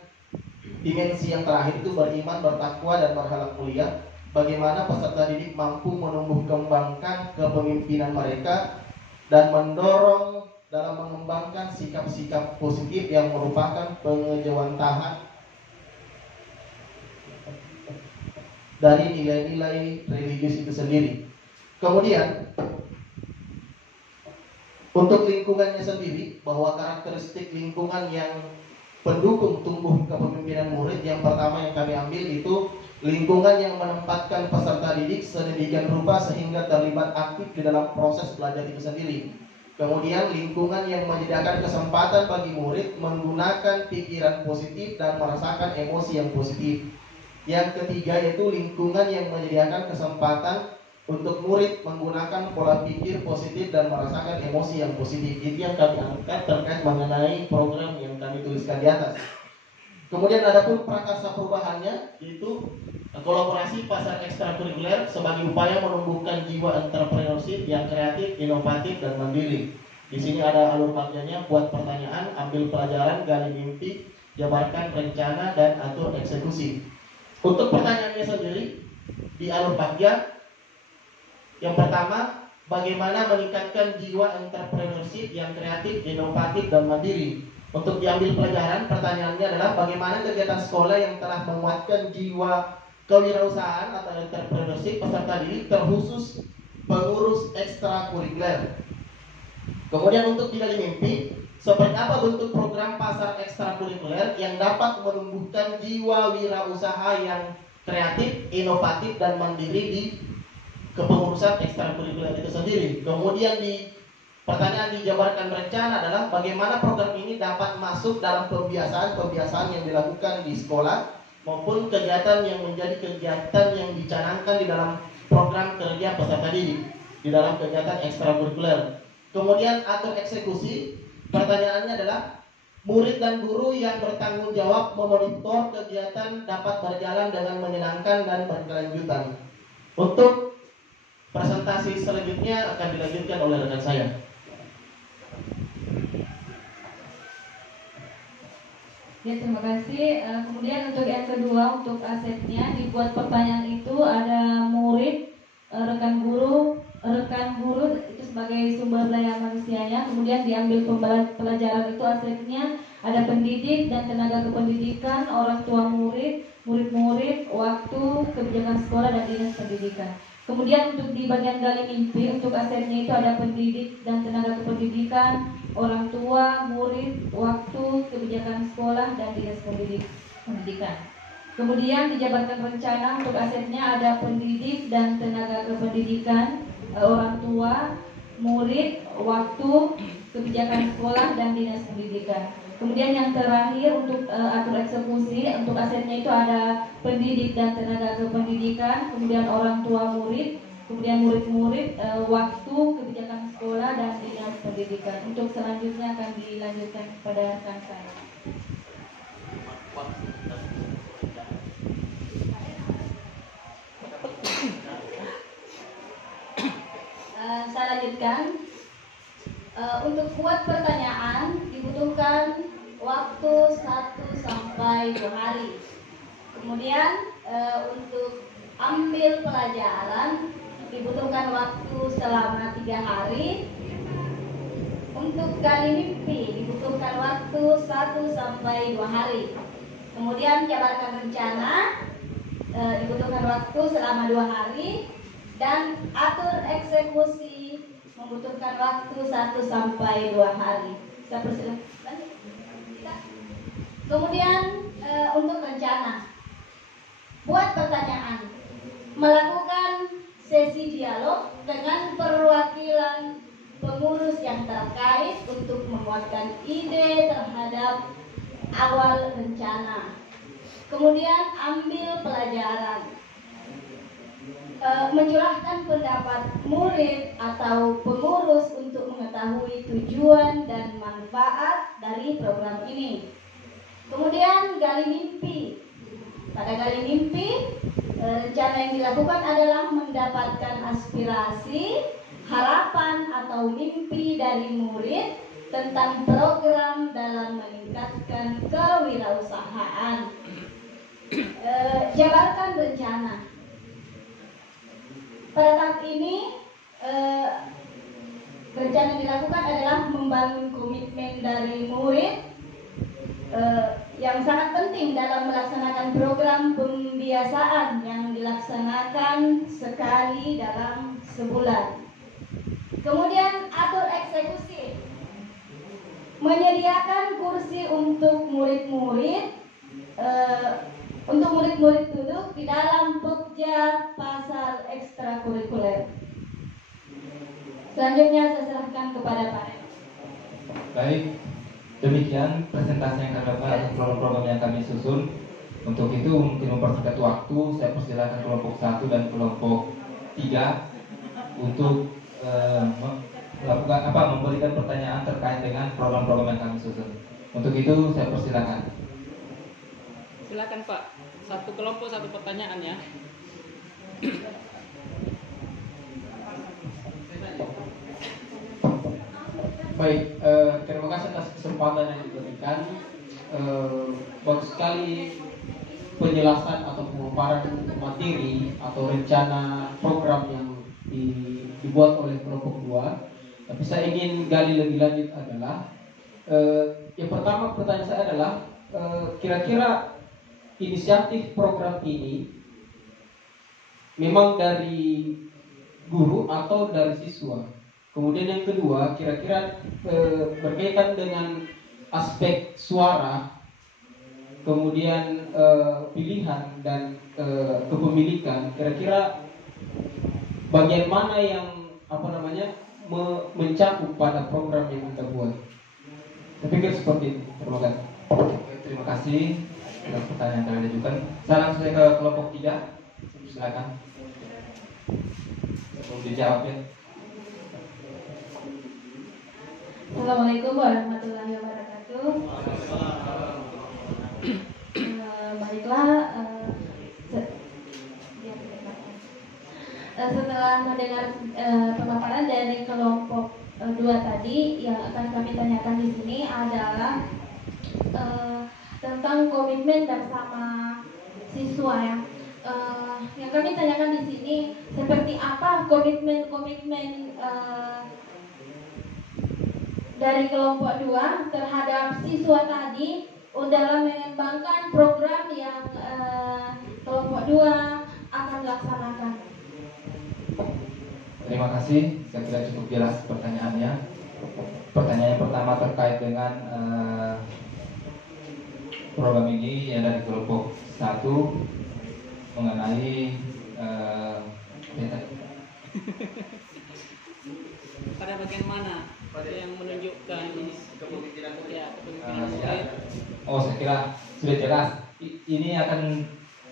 dimensi yang terakhir itu beriman, bertakwa, dan berhalak mulia. Bagaimana peserta didik mampu menumbuh kembangkan kepemimpinan mereka dan mendorong dalam mengembangkan sikap-sikap positif yang merupakan pengejawantahan dari nilai-nilai religius itu sendiri. Kemudian untuk lingkungannya sendiri, bahwa karakteristik lingkungan yang pendukung tumbuh kepemimpinan murid, yang pertama yang kami ambil itu lingkungan yang menempatkan peserta didik sedemikian rupa sehingga terlibat aktif di dalam proses belajar itu sendiri. Kemudian lingkungan yang menyediakan kesempatan bagi murid menggunakan pikiran positif dan merasakan emosi yang positif. Yang ketiga yaitu lingkungan yang menyediakan kesempatan untuk murid menggunakan pola pikir positif dan merasakan emosi yang positif. Itu yang kami angkat terkait mengenai program yang kami tuliskan di atas. Kemudian ada pun prakarsa perubahannya, yaitu kolaborasi pasar ekstrakurikuler sebagai upaya menumbuhkan jiwa entrepreneurship yang kreatif, inovatif, dan mandiri. Di sini ada alur bagiannya, buat pertanyaan, ambil pelajaran, gali mimpi, jabarkan rencana, dan atur eksekusi. Untuk pertanyaannya sendiri, di alur bagian, yang pertama, bagaimana meningkatkan jiwa entrepreneurship yang kreatif, inovatif, dan mandiri. Untuk diambil pelajaran, pertanyaannya adalah bagaimana kegiatan sekolah yang telah menguatkan jiwa kewirausahaan atau entrepreneurship peserta didik terkhusus pengurus ekstrakurikuler. Kemudian untuk digali mimpi, seperti apa bentuk program pasar ekstrakurikuler yang dapat menumbuhkan jiwa wirausaha yang kreatif, inovatif, dan mandiri di kepengurusan ekstrakurikuler itu sendiri. Kemudian di pertanyaan dijabarkan rencana adalah bagaimana program ini dapat masuk dalam pembiasaan-pembiasaan yang dilakukan di sekolah maupun kegiatan yang menjadi kegiatan yang dicanangkan di dalam program kerja peserta didik di dalam kegiatan ekstrakurikuler. Kemudian atur eksekusi, pertanyaannya adalah murid dan guru yang bertanggung jawab memonitor kegiatan dapat berjalan dengan menyenangkan dan berkelanjutan. Untuk presentasi selanjutnya akan dilanjutkan oleh rekan saya. Ya, terima kasih. Kemudian untuk yang kedua, untuk asetnya dibuat pertanyaan itu ada murid, rekan guru itu sebagai sumber daya manusianya. Kemudian diambil pelajaran itu asetnya ada pendidik dan tenaga kependidikan, orang tua murid, murid-murid, waktu, kebijakan sekolah, dan dinas pendidikan. Kemudian untuk di bagian gali mimpi, untuk asetnya itu ada pendidik dan tenaga kependidikan, orang tua, murid, waktu, kebijakan sekolah, dan dinas pendidikan. Kemudian dijabarkan rencana, untuk asetnya ada pendidik dan tenaga kependidikan, orang tua, murid, waktu, kebijakan sekolah, dan dinas pendidikan. Kemudian yang terakhir untuk atur eksekusi, untuk asetnya itu ada pendidik dan tenaga kependidikan, kemudian orang tua murid, kemudian murid-murid, waktu, kebijakan sekolah, dan dinas pendidikan. Untuk selanjutnya akan dilanjutkan kepada rekan saya. Saya lanjutkan. Untuk buat pertanyaan dibutuhkan waktu 1 sampai 2 hari. Kemudian untuk ambil pelajaran dibutuhkan waktu selama 3 hari. Untuk gali mimpi dibutuhkan waktu 1 sampai 2 hari. Kemudian jabarkan rencana dibutuhkan waktu selama 2 hari. Dan atur eksekusi membutuhkan waktu 1 sampai 2 hari. Saya persilakan. Kemudian untuk rencana, buat pertanyaan, melakukan sesi dialog dengan perwakilan pengurus yang terkait untuk menguatkan ide terhadap awal rencana. Kemudian ambil pelajaran. Mencurahkan pendapat murid atau pengurus untuk mengetahui tujuan dan manfaat dari program ini. Kemudian gali mimpi. Pada kali mimpi, rencana yang dilakukan adalah mendapatkan aspirasi, harapan atau mimpi dari murid tentang program dalam meningkatkan kewirausahaan. Jabarkan rencana. Pada tahap ini, rencana yang dilakukan adalah membangun komitmen dari murid yang sangat penting dalam melaksanakan program pembiasaan yang dilaksanakan sekali dalam sebulan. Kemudian atur eksekusi, menyediakan kursi untuk murid-murid duduk di dalam pokja pasar ekstrakurikuler. Selanjutnya saya serahkan kepada Pak. Baik, demikian presentasi yang kami lakukan atas program-program yang kami susun. Untuk itu mungkin mempersingkat waktu, saya persilakan kelompok 1 dan kelompok 3 untuk memberikan pertanyaan terkait dengan program-program yang kami susun. Untuk itu saya persilakan. Silakan Pak. Satu kelompok satu pertanyaan ya. Baik, terima kasih atas kesempatan yang diberikan. Bagus sekali penjelasan atau pemaparan materi atau rencana program yang dibuat oleh kelompok 2. Tapi saya ingin gali lebih lanjut adalah yang pertama pertanyaan saya adalah kira-kira inisiatif program ini memang dari guru atau dari siswa? Kemudian yang kedua, kira-kira berkaitan dengan aspek suara, kemudian pilihan dan kepemilikan, kira-kira bagian mana yang mencakup pada program yang Anda buat? Saya pikir seperti itu. Terima kasih atas pertanyaan yang telah diajukan. Saya langsung ke kelompok 3. Silakan. Mau dijawab ya. Assalamualaikum warahmatullahi wabarakatuh. Baiklah, setelah mendengar pemaparan dari kelompok 2 tadi, yang akan kami tanyakan di sini adalah tentang komitmen bersama siswa ya. Yang kami tanyakan di sini, seperti apa komitmen dari kelompok 2 terhadap siswa tadi dalam mengembangkan program yang kelompok 2 akan laksanakan. Terima kasih, saya kira cukup jelas pertanyaannya. Pertanyaan yang pertama terkait dengan program ini yang dari kelompok 1 mengenai pada bagian mana yang menunjukkan kepemimpinan murid? Saya kira sudah jelas. Ini akan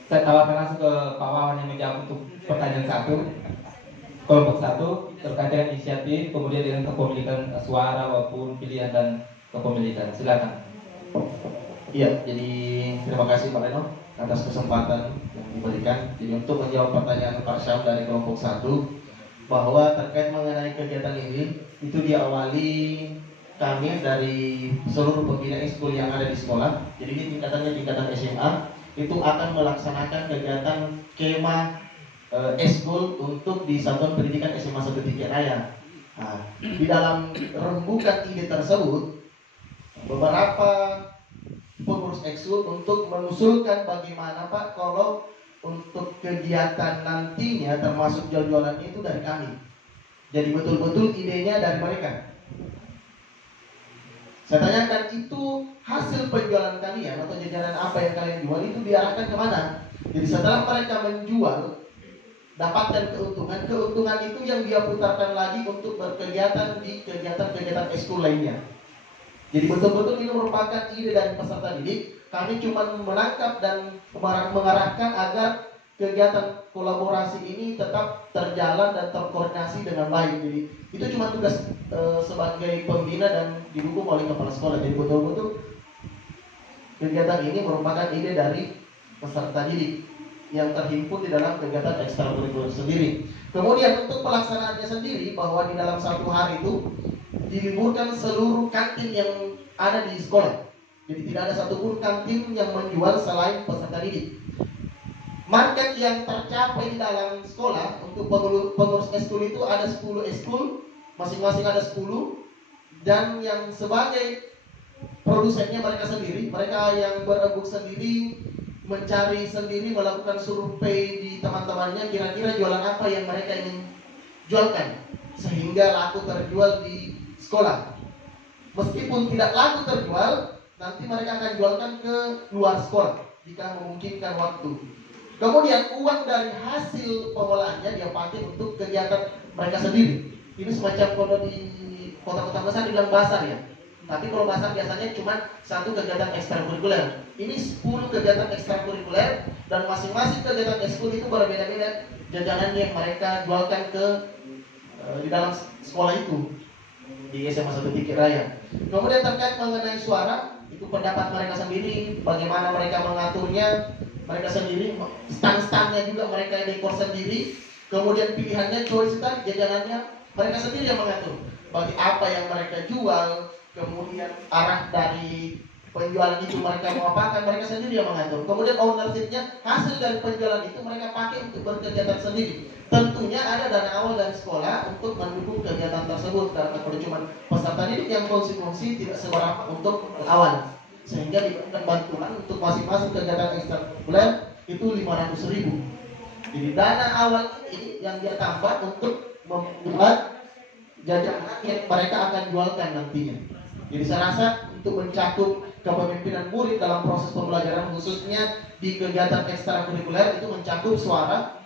saya tawarkan langsung ke Pak Wawan yang menjawab untuk pertanyaan 1. Kelompok 1 terkait dengan inisiatif, kemudian dengan kepemilikan suara maupun pilihan dan kepemilikan. Silakan. Iya, jadi terima kasih Pak Reno atas kesempatan yang diberikan. Jadi untuk menjawab pertanyaan Pak Syam dari kelompok 1, bahwa terkait mengenai kegiatan ini itu diawali kami dari seluruh pembina ekskul yang ada di sekolah. Jadi ini tingkatan SMA itu akan melaksanakan kegiatan kema ekskul untuk di Satuan Pendidikan SMA 1 Tiket Raya. Nah, di dalam rembukan ide tersebut, beberapa pengurus ekskul untuk mengusulkan bagaimana Pak kalau untuk kegiatan nantinya termasuk jual-jualannya itu dari kami. Jadi betul-betul idenya dari mereka. Saya tanyakan, itu hasil penjualan kalian atau jajanan apa yang kalian jual itu diarahkan kemana? Jadi setelah mereka menjual, dapatkan keuntungan itu yang dia putarkan lagi untuk berkegiatan di kegiatan-kegiatan ekskul lainnya. Jadi betul-betul ini merupakan ide dari peserta didik. Kami cuma menangkap dan mengarahkan agar kegiatan kolaborasi ini tetap terjalan dan terkoordinasi dengan baik. Jadi itu cuma tugas sebagai pembina dan didukung oleh kepala sekolah. Jadi betul-betul kegiatan ini merupakan ide dari peserta didik yang terhimpun di dalam kegiatan ekstrakurikuler sendiri. Kemudian untuk pelaksanaannya sendiri, bahwa di dalam satu hari itu diliburkan seluruh kantin yang ada di sekolah. Jadi tidak ada satupun kantin yang menjual selain peserta didik. Market yang tercapai di dalam sekolah untuk pengurus eskul itu ada 10 eskul, masing-masing ada 10, dan yang sebagai produsennya mereka sendiri, mereka yang berembuk sendiri, mencari sendiri, melakukan survei di teman-temannya, kira-kira jualan apa yang mereka ingin jualkan sehingga laku terjual di sekolah. Meskipun tidak laku terjual, nanti mereka akan jualkan ke luar sekolah jika memungkinkan waktu. Kemudian uang dari hasil pengolahannya dia pakai untuk kegiatan mereka sendiri. Ini semacam kalau di kota-kota besar dibilang basar ya. Tapi kalau basar biasanya cuma satu kegiatan ekstrakurikuler. Ini 10 kegiatan ekstrakurikuler, dan masing-masing kegiatan ekskul itu berbeda-beda jajanannya yang mereka jualkan ke di dalam sekolah itu di SMA 1 Bukit Raya. Kemudian terkait mengenai suara, itu pendapat mereka sendiri, bagaimana mereka mengaturnya mereka sendiri, stand-standnya juga mereka dekor sendiri. Kemudian pilihannya, choice tadi, jajanannya mereka sendiri yang mengatur. Bagi apa yang mereka jual, kemudian arah dari penjualan itu mereka mau apakan, mereka sendiri yang mengatur. Kemudian ownership-nya, hasil dari penjualan itu mereka pakai untuk berkegiatan sendiri. Tentunya ada dana awal dari sekolah untuk mendukung kegiatan tersebut, karena kalau cuma peserta didik yang konsumsi tidak seberapa untuk awal, sehingga diberikan bantuan untuk masing-masing kegiatan ekstrakurikuler itu 500.000. Jadi dana awal ini yang dia tambah untuk membuat jajanan yang mereka akan jualkan nantinya. Jadi saya rasa untuk mencakup kepemimpinan murid dalam proses pembelajaran, khususnya di kegiatan ekstrakurikuler, itu mencakup suara,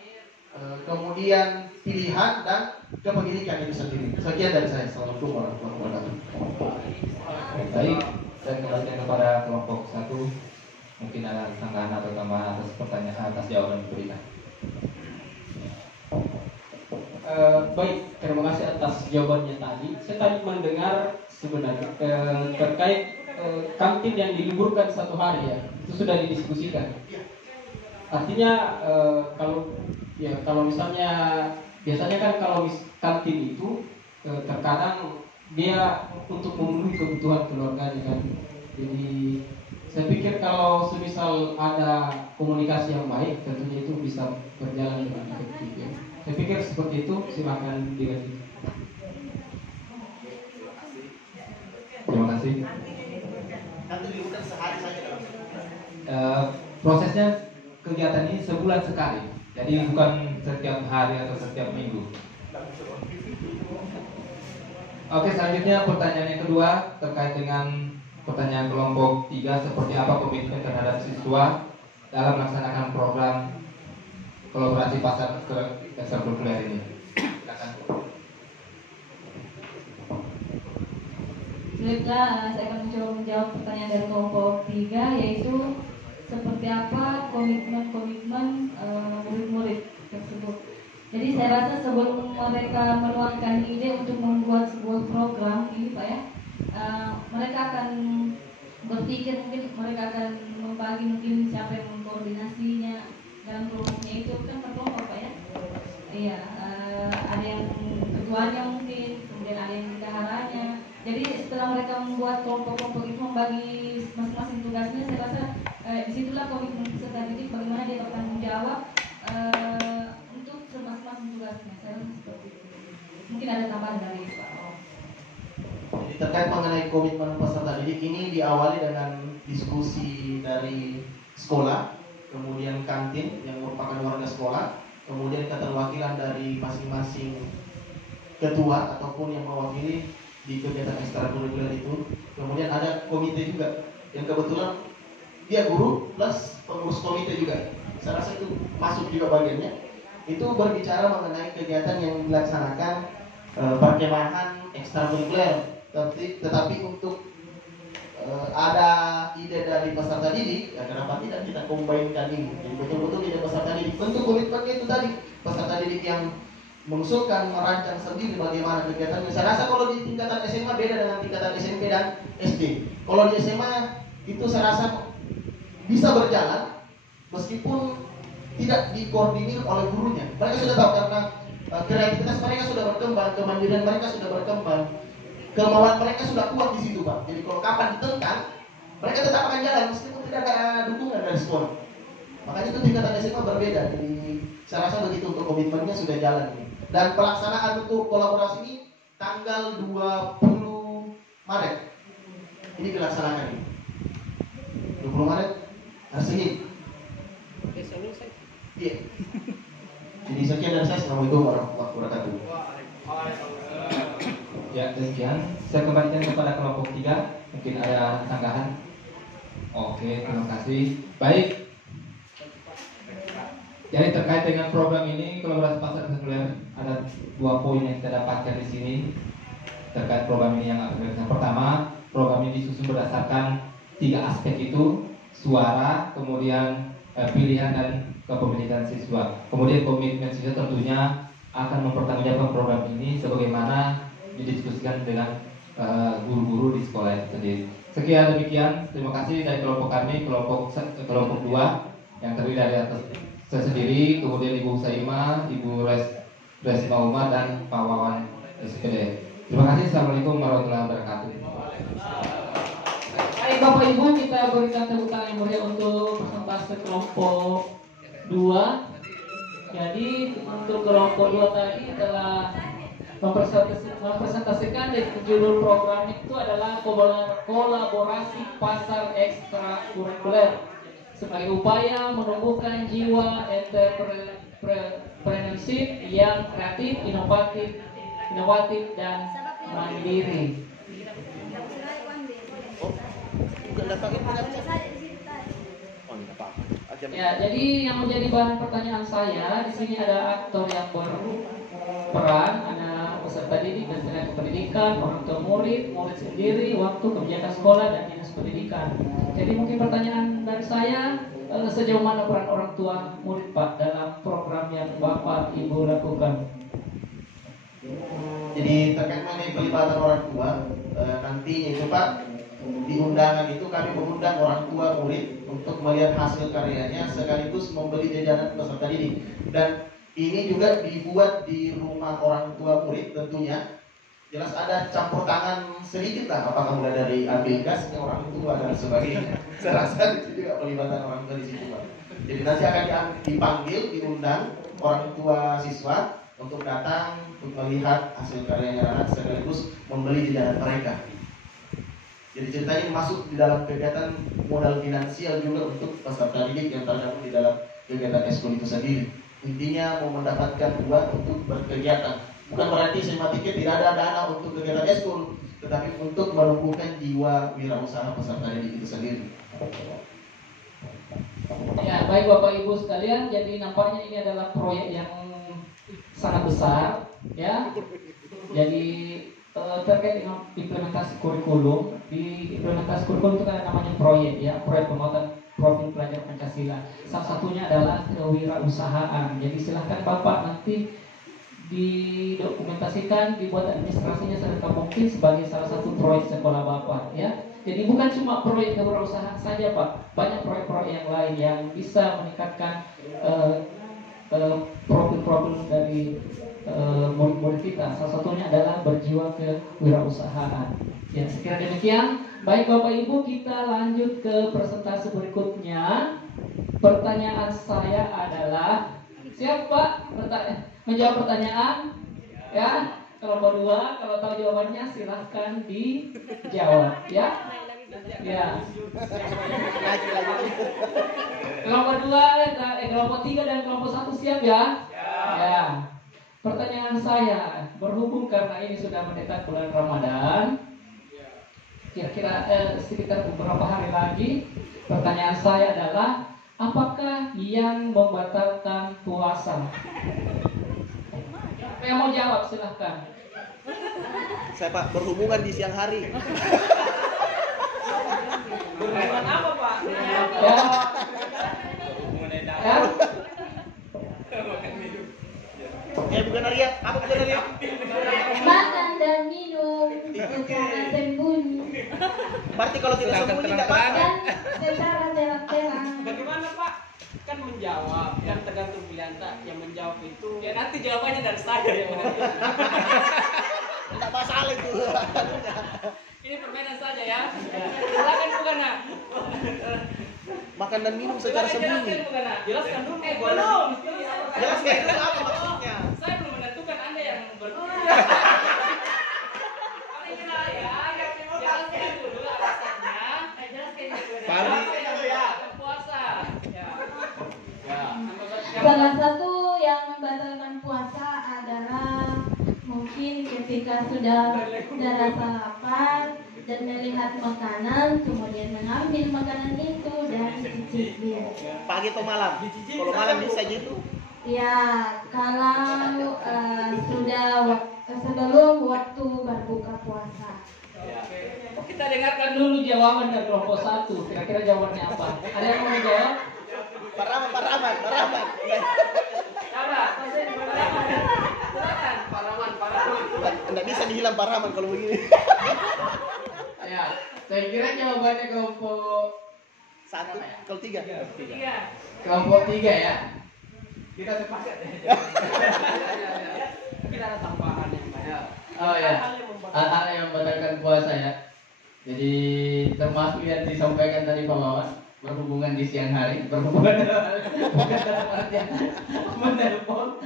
kemudian pilihan, dan kependidikan itu sendiri. Sekian dari saya. Assalamualaikum warahmatullahi wabarakatuh. Baik, dan kembali kepada kelompok 1. Mungkin ada tanggapan atau tambahan atas pertanyaan, atas jawaban yang diberikan. Baik, terima kasih atas jawabannya tadi. Saya tadi mendengar sebenarnya terkait kantin yang diliburkan satu hari ya, itu sudah didiskusikan. Artinya kalau misalnya biasanya kan kalau kantin itu terkadang dia untuk memenuhi kebutuhan keluarganya kan. Jadi saya pikir kalau semisal ada komunikasi yang baik, tentunya itu bisa berjalan dengan efektif ya. Saya pikir seperti itu, silakan dilanjut. Terima kasih. Nanti diliburkan sehari saja dalam prosesnya kegiatan ini sebulan sekali, jadi bukan setiap hari atau setiap minggu. Oke, selanjutnya pertanyaan yang kedua terkait dengan pertanyaan kelompok 3, seperti apa komitmen terhadap siswa dalam melaksanakan program kolaborasi pasar ekstrakurikuler ini. Silakan. Selanjutnya saya akan mencoba menjawab pertanyaan dari kelompok 3, yaitu seperti apa komitmen murid-murid tersebut. Jadi saya rasa sebelum mereka meluangkan ide untuk membuat sebuah program ini Pak ya, mereka akan berpikir, mungkin mereka akan membagi mungkin siapa yang mengkoordinasinya dalam kelompoknya itu kan berkelompok Pak ya. Iya, ada yang ketuanya mungkin, kemudian ada yang bendaharanya. Jadi setelah mereka membuat kelompok-kelompok itu membagi masing-masing tugasnya, saya rasa disitulah komitmen peserta didik bagaimana dia bertanggung jawab untuk masing-masing tugasnya. Saya rasa seperti itu. Mungkin ada tambahan dari Pak. Jadi terkait mengenai komitmen peserta didik ini diawali dengan diskusi dari sekolah, kemudian kantin yang merupakan warga sekolah, kemudian keterwakilan dari masing-masing ketua ataupun yang mewakili di kegiatan ekstrakurikuler itu. Kemudian ada komite juga yang kebetulan dia guru plus pengurus komite juga. Saya rasa itu masuk juga bagiannya. Itu berbicara mengenai kegiatan yang dilaksanakan perkemahan ekstrakurikuler. Tetapi untuk ada ide dari peserta didik, ya kenapa tidak kita combine-kan ini? Jadi betul-betul ide peserta didik. Tentu komitmennya itu tadi, peserta didik yang mengusulkan, merancang sendiri bagaimana kegiatannya. Saya rasa kalau di tingkatan SMA beda dengan tingkatan SMP dan SD. Kalau di SMA itu saya rasa bisa berjalan, meskipun tidak dikoordinir oleh gurunya. Mereka sudah tahu karena kreativitas mereka sudah berkembang, kemandirian mereka sudah berkembang, kemauan mereka sudah kuat di situ, Pak. Jadi kalau kapan ditentang, mereka tetap akan jalan meskipun tidak ada dukungan dari sekolah. Makanya itu tingkatan SMA berbeda. Jadi saya rasa begitu untuk komitmennya sudah jalan nih. Dan pelaksanaan untuk kolaborasi ini tanggal 20 Maret. Ini dilaksanakan ini. 20 Maret hari Senin. Iya. Jadi sekian dari saya. Assalamualaikum warahmatullahi wabarakatuh. Ya, demikian. Saya kembalikan kepada kelompok 3. Mungkin ada tanggapan. Oke, terima kasih. Baik. Jadi terkait dengan program ini, kolaborasi pasar sekuler, ada 2 poin yang kita dapatkan di sini terkait program ini yang yang pertama, program ini disusun berdasarkan 3 aspek itu: suara, kemudian pilihan dan kepemilikan siswa. Kemudian komitmen siswa tentunya akan mempertanggungjawabkan program ini sebagaimana didiskusikan dengan guru-guru di sekolah itu sendiri. Sekian demikian, terima kasih dari kelompok kami, kelompok 2 yang terdiri dari atas saya sendiri, kemudian Ibu Saima, Ibu Resma Umar, dan Pak Wawan SPD. Terima kasih. Assalamualaikum warahmatullahi wabarakatuh. Baik Bapak Ibu, kita berikan tepuk tangan yang meriah untuk persentase kelompok 2. Jadi untuk kelompok 2 tadi telah mempresentasikan dari judul program itu adalah kolaborasi pasar ekstrakurikuler sebagai upaya menumbuhkan jiwa entrepreneurship yang kreatif, inovatif dan mandiri. Ya, jadi yang menjadi bahan pertanyaan saya di sini ada aktor yang berperan, ada peserta didik dan tenaga pendidikan, orang tua murid sendiri, waktu kebijakan sekolah dan dinas pendidikan. Jadi mungkin pertanyaan dari saya, sejauh mana peran orang tua murid Pak dalam program yang Bapak Ibu lakukan? Jadi terkait mengenai pelibatan orang tua, nantinya itu Pak, di undangan itu kami mengundang orang tua murid untuk melihat hasil karyanya sekaligus membeli jajanan peserta didik. Dan ini juga dibuat di rumah orang tua murid tentunya. Jelas ada campur tangan sedikit lah, apakah mulai dari ambil gasnya orang tua dan sebagainya. Saya rasa itu juga pelibatan orang tua di situ Pak. Jadi nanti akan dipanggil, diundang orang tua siswa untuk datang untuk melihat hasil karyanya anak sekaligus membeli jajanan mereka. Jadi cerita ini masuk di dalam kegiatan modal finansial juga untuk peserta didik yang tergabung di dalam kegiatan eskul itu sendiri. Intinya mau mendapatkan uang untuk berkegiatan. Bukan berarti sewa tiket tidak ada dana untuk kegiatan eskul, tetapi untuk menumbuhkan jiwa wirausaha peserta didik itu sendiri. Ya, baik Bapak Ibu sekalian, jadi nampaknya ini adalah proyek yang sangat besar, ya. Jadi terkait dengan implementasi kurikulum, di implementasi kurikulum itu kan namanya proyek, ya, proyek penguatan profil pelajar Pancasila. Salah satunya adalah kewirausahaan. Jadi silahkan Bapak nanti didokumentasikan, dibuat administrasinya sedangkan mungkin sebagai salah satu proyek sekolah Bapak, ya. Jadi bukan cuma proyek kewirausahaan saja Pak, banyak proyek-proyek yang lain yang bisa meningkatkan profil-profil dari murid-murid kita. Salah satunya adalah berjiwa kewirausahaan. Ya, sekiranya demikian. Baik Bapak Ibu, kita lanjut ke presentasi berikutnya. Pertanyaan saya adalah, siap Pak menjawab pertanyaan? Ya, kelompok 2, kalau tahu jawabannya silahkan dijawab, ya. Ya. Kelompok 2, kelompok 3 dan kelompok 1 siap ya? Ya. Pertanyaan saya, berhubung karena ini sudah mendekat bulan Ramadan, kira-kira sekitar beberapa hari lagi, pertanyaan saya adalah, apakah yang membatalkan puasa? Yang mau jawab silahkan. Saya Pak, berhubungan di siang hari. Berhubungan apa Pak? Ya. Ya. Bukan Arya, apa bukan Arya? Makan dan minum secara sembunyi. Berarti kalau tidak sembunyi tidak makan. Dan secara terang-terang. Bagaimana Pak? nanti jawabannya dari saya yang benar. Tidak masalah itu. Ini permainan saja ya. Silakan bukan nak. Makan dan minum secara sembunyi. Jelaskan dulu. Belum. Jelaskan dulu apa maksudnya. Saya belum menentukan Anda yang bertanya. Jelaskan dulu alasannya. Jelaskan dulu ya. Puasa. Ya. Salah satu yang membatalkan puasa adalah mungkin ketika sudah rasa lapar dan melihat makanan, kemudian mengambil makanan itu dan dicicipin. Pagi atau malam? Kalau malam bisa gitu? Ya, kalau sudah sebelum waktu berbuka puasa. Ya. Kita dengarkan dulu jawaban dari kelompok 1. Kira-kira jawabannya apa? Ada yang mau menjawab? Pak Rahman. Coba, silakan. Pak Rahman. Tidak bisa dihilang Pak Rahman kalau begini. Ya, saya kira jawabannya kelompok 1, kalau 3. Kelompok 3 ya. Kita sepakat ya. Kita ada tambahan yang banyak. Oh ya, hal-hal yang membatalkan puasa ya. Jadi termasuk yang disampaikan tadi Pak Wawan, berhubungan di siang hari, bukan dalam artian menelpon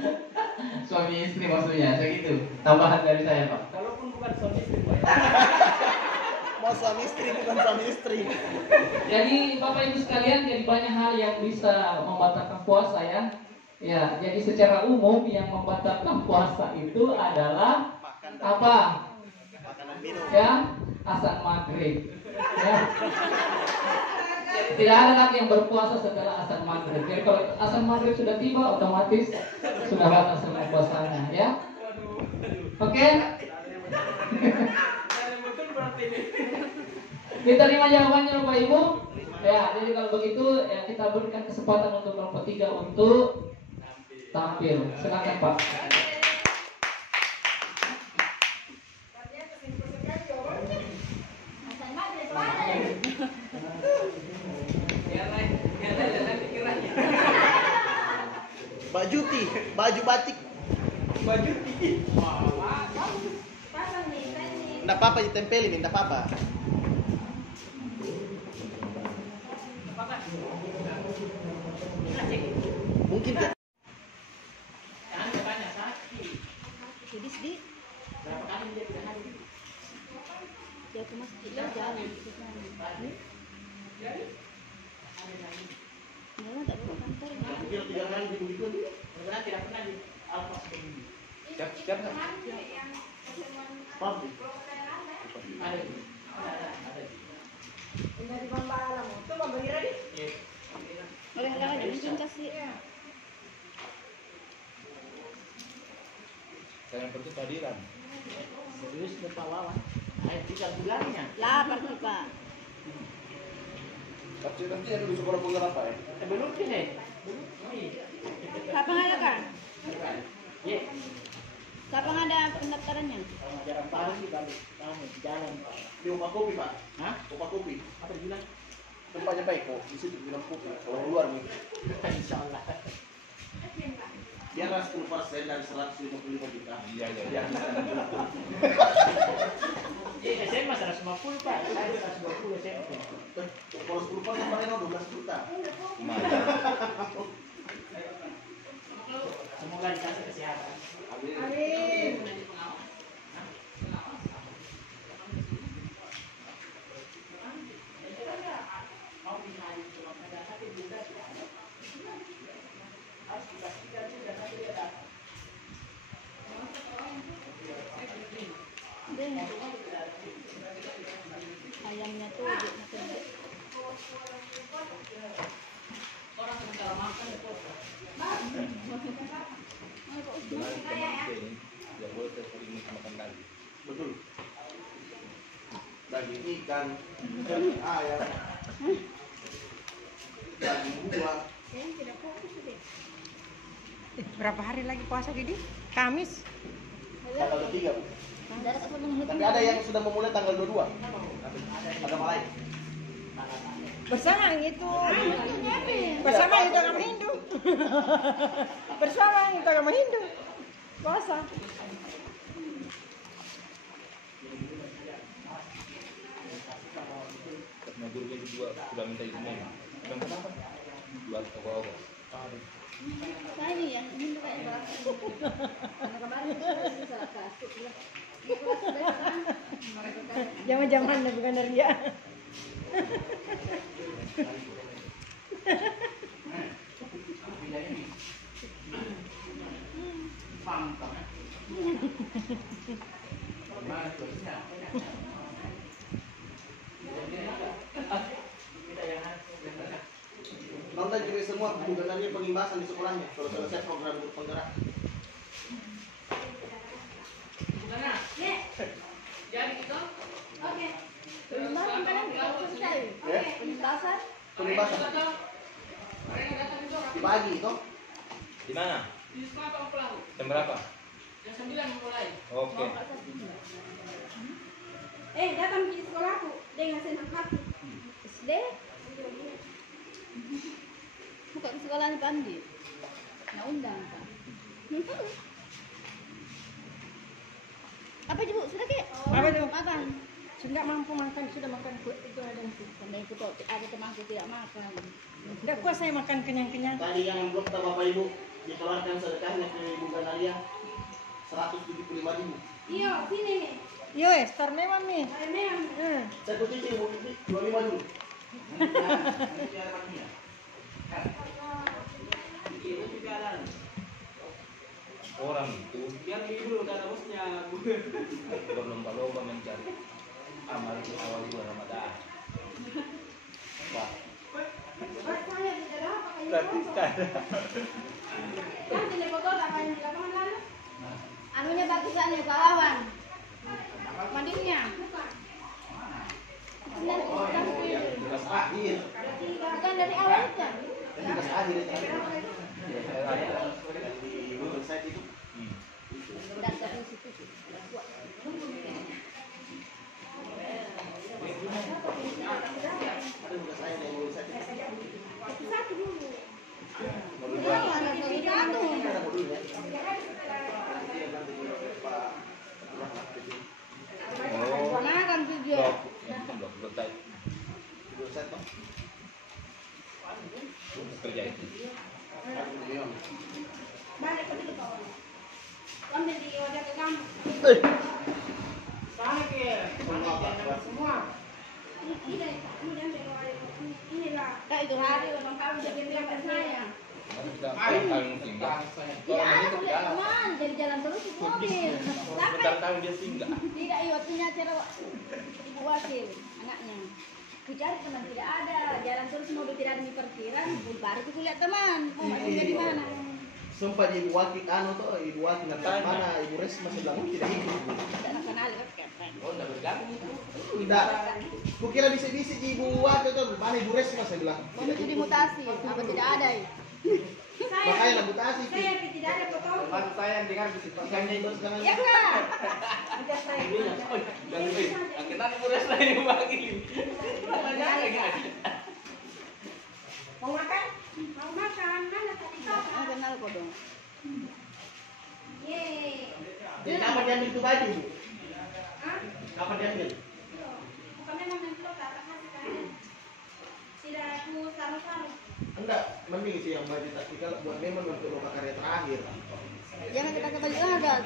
suami istri maksudnya, segitu. Tambahan dari saya Pak. Kalaupun bukan suami istri, Pak. Mau suami istri bukan suami istri. Jadi Bapak Ibu sekalian, jadi banyak hal yang bisa membatalkan puasa ya. Ya, jadi secara umum yang membatalkan puasa itu adalah apa? Ya, azan maghrib. Ya. Tidak ada lagi yang berpuasa setelah azan maghrib. Jadi kalau azan maghrib sudah tiba, otomatis sudah batal semua puasanya, ya. Oke? Diterima jawabannya Bapak Ibu? Ya, jadi kalau begitu ya kita berikan kesempatan untuk kelompok 3 untuk tampil. Silakan Pak. Baju batik. Enggak apa-apa ditempelin, enggak apa-apa. Mungkin ke Jadi sedih. Berapa kali dia tidak hadir? Dia ke masjid jalan. Dia tak ke kantor. mungkin 3 kali begitu. Mudah-mudahan tidak pernah di Alfa sebelumnya. Siap. Pasti. Ada. Ini di Bambang itu Bambang Ira nih. Oleh-oleh aja mungkin kasih. Saya pergi kehadiran. Serius Pak Wawan. Ayo 3 bulannya. Lapar nih Pak. Tapi ada di sekolah bulan apa ya? Belum sih. Kapan ada kan? Iya. Kapan ada pendaftarannya? Jarang pagi balik. Kamu jalan Pak. Di Upah Kopi, Pak. Hah? Upah Kopi. Apa bilang? Tempatnya baik kok. Di situ bilang kopi. Kalau luar nih. Insyaallah. Biar 10% dari 155 juta. Iya. SMA 150 Pak. Saya 120 SMP. Kalau 10% paling 12 juta. Semoga dikasih kesehatan. Amin. Ayamnya tuh gede. Orang sementara makan ya Pak. Betul. Daging ikan, daging ayam, daging buah. Berapa hari lagi puasa Didi? Kamis. Tanggal 3, Bu. Tapi ada yang sudah memulai tanggal 22. Ada lain. Bersama itu. Bersama itu agama Hindu. Bersama itu agama Hindu. Puasa. Nah, gurunya juga sudah minta izinnya. Bilang kenapa? Buat awal. Saya ini yang Hindu kayak bahasa. Karena kemarin saya kasih bilang. Jangan-jangan bukan dari dia. Nonton juga semua sebenarnya pengimbasan di sekolahnya kalau selesai program untuk penggerak. Jadi gitu. Oke. Pembahasan kan selesai. Oke, pembahasan. Pengimbasan. Dibagi toh? Di mana? Di sekolah Pak Pelahu. Jam berapa? Jam 9 mulai. Oke. Datang di sekolahku dengan senang hati. SD. Bukan sekolahnya Pandi. Nah, undang kan. Apa ibu sudah ke? Apa itu? Makan. Sudah mampu makan, sudah makan itu ada itu. Sampai ikut ada temanku tidak makan. Tidak puas saya makan kenyang-kenyang. Tadi yang belum tahu Bapak Ibu dikeluarkan sedekahnya ke Ibu Ganalia 175.000. Iya, sini nih. Yo, star memang nih. Memang. Saya cicil Ibu 25 dulu. Orang itu yang dulu karena bosnya berlomba-lomba mencari amal di awal bulan Ramadan. Wah. Gratis kan? Kan di Bogor apa yang di lapangan lalu? Anunya bagusannya kawan. Mandinya. Tugas akhir. Bukan dari awalnya. Tugas akhir itu. Website itu. Daftar di situ. Ada tugas saya dari website itu. Satu dulu. Ada modulnya. Oh. Makan juga. Blok type. Website toh. Kerja itu. Balik ke dulu kawan. Ambil di wadah ke kamu. Sana ke. Semua. Inilah. Kak itu hari ulang tahun jadi pihak saya. Tidak tahun singgah. Tidak ada boleh teman, jadi jalan terus di mobil. Bentar tahun dia singgah. Tidak, iya waktunya acara ibu wakil anaknya. Kucari teman tidak ada, jalan terus mobil tidak ada di parkiran, baru aku lihat teman. Oh, masih di mana? Sumpah di Ibu Wakil Ibu Wakil mana Ibu Res masih bilang tidak ikut. Tidak kenal kan? Oh, tidak bergabung. Tidak. Kukira bisa-bisa di Ibu Wakil tuh mana Ibu Res masih bilang. Mau itu dimutasi, apa tidak ada? Makanya lah mutasi. Saya tidak ada foto. Teman saya yang dengar bisik-bisikannya itu sekarang. Ya kan? Udah saya. Kita kurus lah ini bagi. Mau makan? Mau makan. Mana tadi? Mau kenal kok dong. Yeay. Jadi kapan diambil itu baju? Hah? Kapan diambil? Bukan memang mentok tak kasih kalian. Tidak aku sama-sama. Enggak, mending sih yang baju taktikal buat memang untuk loka karya terakhir. Jangan kita ke baju adat.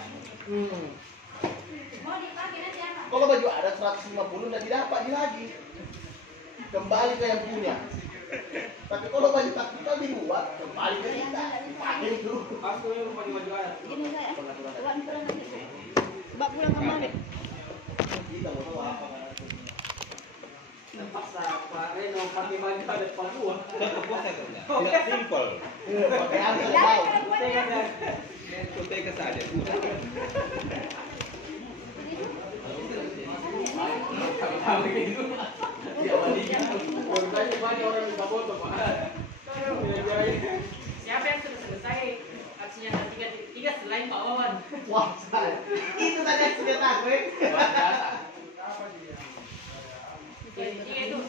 Mau dipakai nanti apa? Kalau baju adat 150 enggak didapat lagi. Kembali ke yang punya. Tapi kalau baju taktikal dibuat, kembali ke kita. Pakai itu. Aku yang baju adat. Gini saya. Pulang nanti. Bak pulang kemana? Kita mau tahu apa. Terpaksa Pak Reno pakai baju adat Papua. Tidak simpel. Pakai adat bau. Kuteka saja. Siapa yang sudah selesai aksinya tiga selain Pak Wawan? Wah, itu tadi yang sudah tahu. Tiga itu.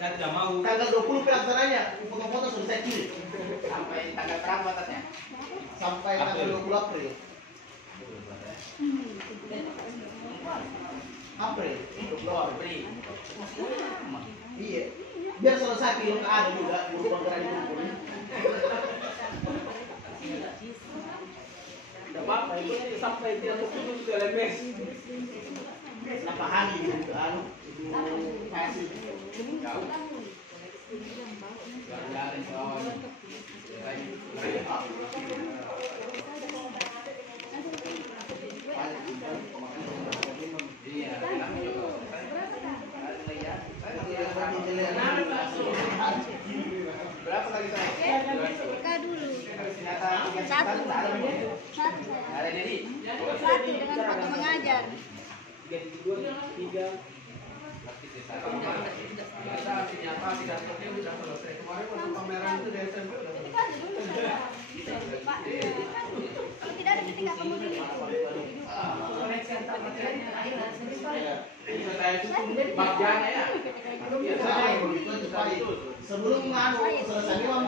Saya tidak mau. Tanggal 20 pelaksananya, foto-foto sudah saya kirim. Sampai tanggal berapa batasnya? Sampai tanggal 20 April. April. Iya. Biar selesai film ada juga guru penggerak guru. Tidak apa-apa, itu sampai dia terputus ke LMS. Apa hari gitu anu. Kasih. Berapa lagi saya? Buka dulu. Satu. Satu Ada jadi. Satu dengan foto mengajar. Kita artinya apa? Tidak selesai. Kemarin waktu pameran itu di SMP udah Pak, kalau tidak ada kita nggak perlu dulu. Sebelum anu selesai uang.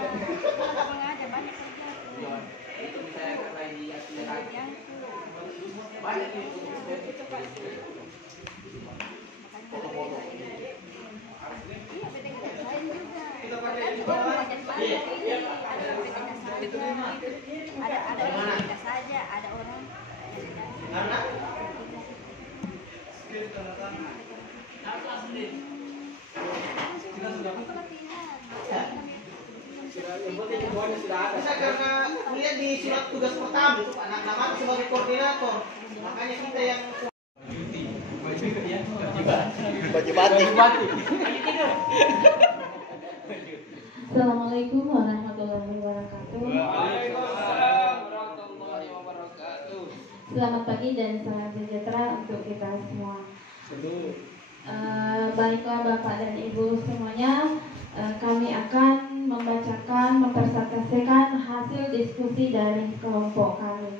Itu misalnya karena di akselerasi banyak itu. Foto-foto. Kita pakai ada kita saja, ada orang. Karena bisa karena kuliah di surat tugas pertama itu Pak nama sebagai koordinator, makanya kita yang baju batik. Assalamualaikum warahmatullahi wabarakatuh. Waalaikumsalam warahmatullahi wabarakatuh. Selamat pagi dan salam sejahtera untuk kita semua. Baiklah Bapak dan Ibu semuanya, kami akan mempresentasikan hasil diskusi dari kelompok kami.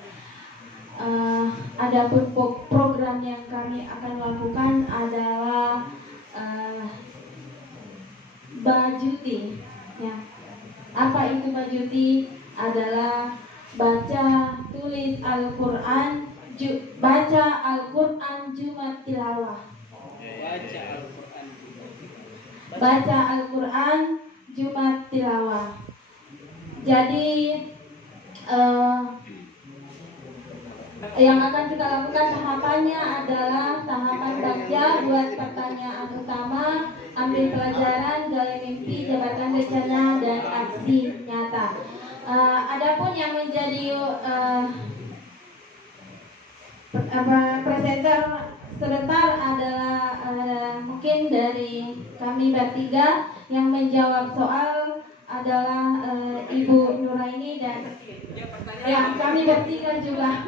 Adapun program yang kami akan lakukan adalah Bajuti. Ya. Apa itu Bajuti? Adalah baca tulis Al-Quran, baca Al-Quran Jumat tilawah. Baca Al-Quran Jumat tilawah. Jadi yang akan kita lakukan tahapannya adalah tahapan baca buat pertanyaan utama, ambil pelajaran, gali mimpi, jabatan rencana, dan aksi nyata. Adapun yang menjadi presenter sebentar adalah mungkin dari kami bertiga. Yang menjawab soal adalah Ibu Nuraini dan yang kami bertiga juga.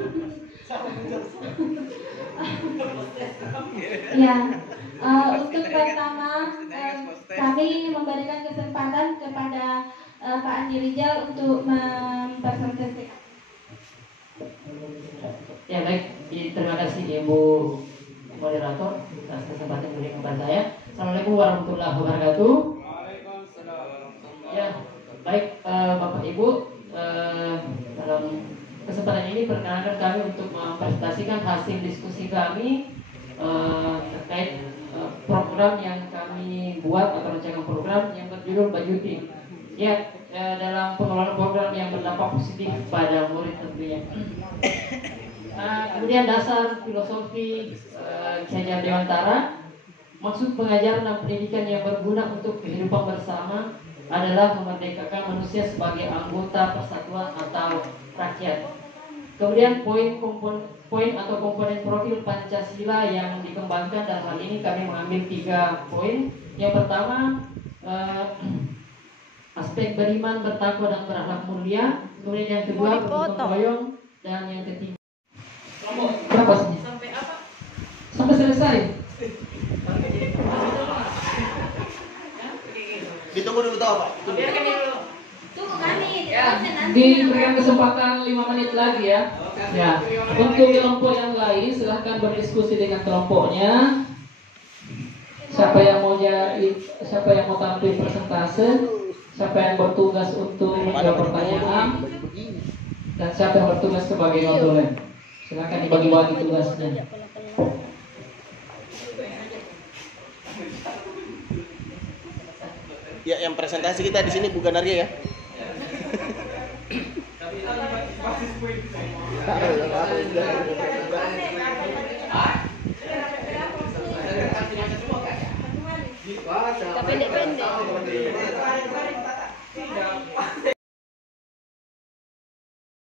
Ya, untuk pertama kami memberikan kesempatan kepada Pak Andi Rijal untuk mempresentasikan. Ya baik, terima kasih Ibu moderator atas kesempatan yang diberikan kepada saya. Assalamualaikum warahmatullahi wabarakatuh. Ya baik Bapak Ibu, dalam kesempatan ini perkenankan kami untuk mempresentasikan hasil diskusi kami terkait program yang kami buat atau rancangan program yang berjudul Bajuti. Ya, dalam pengelolaan program yang berdampak positif pada murid tentunya. Kemudian dasar filosofi Ki Hajar Dewantara, maksud pengajaran dan pendidikan yang berguna untuk kehidupan bersama adalah memerdekakan manusia sebagai anggota persatuan atau rakyat. Kemudian poin atau komponen profil Pancasila yang dikembangkan, dalam hal ini kami mengambil 3 poin. Yang pertama, aspek beriman, bertakwa dan berakhlak mulia. Kemudian yang kedua, bergotong royong, dan yang ketiga berapa sih? Sampai apa? Sampai selesai. Ditunggu dulu tahu Pak. Biarkan dulu. Tunggu kami. Ya, diberikan kesempatan 5 menit lagi ya. Ya, untuk kelompok yang lain silahkan berdiskusi dengan kelompoknya. Siapa yang mau tampil presentase, siapa yang bertugas untuk menjawab pertanyaan, dan siapa yang bertugas sebagai notulen. Silakan dibagi-bagi tugasnya. Ya, yang presentasi kita di sini bukan Arya ya. Pendek-pendek.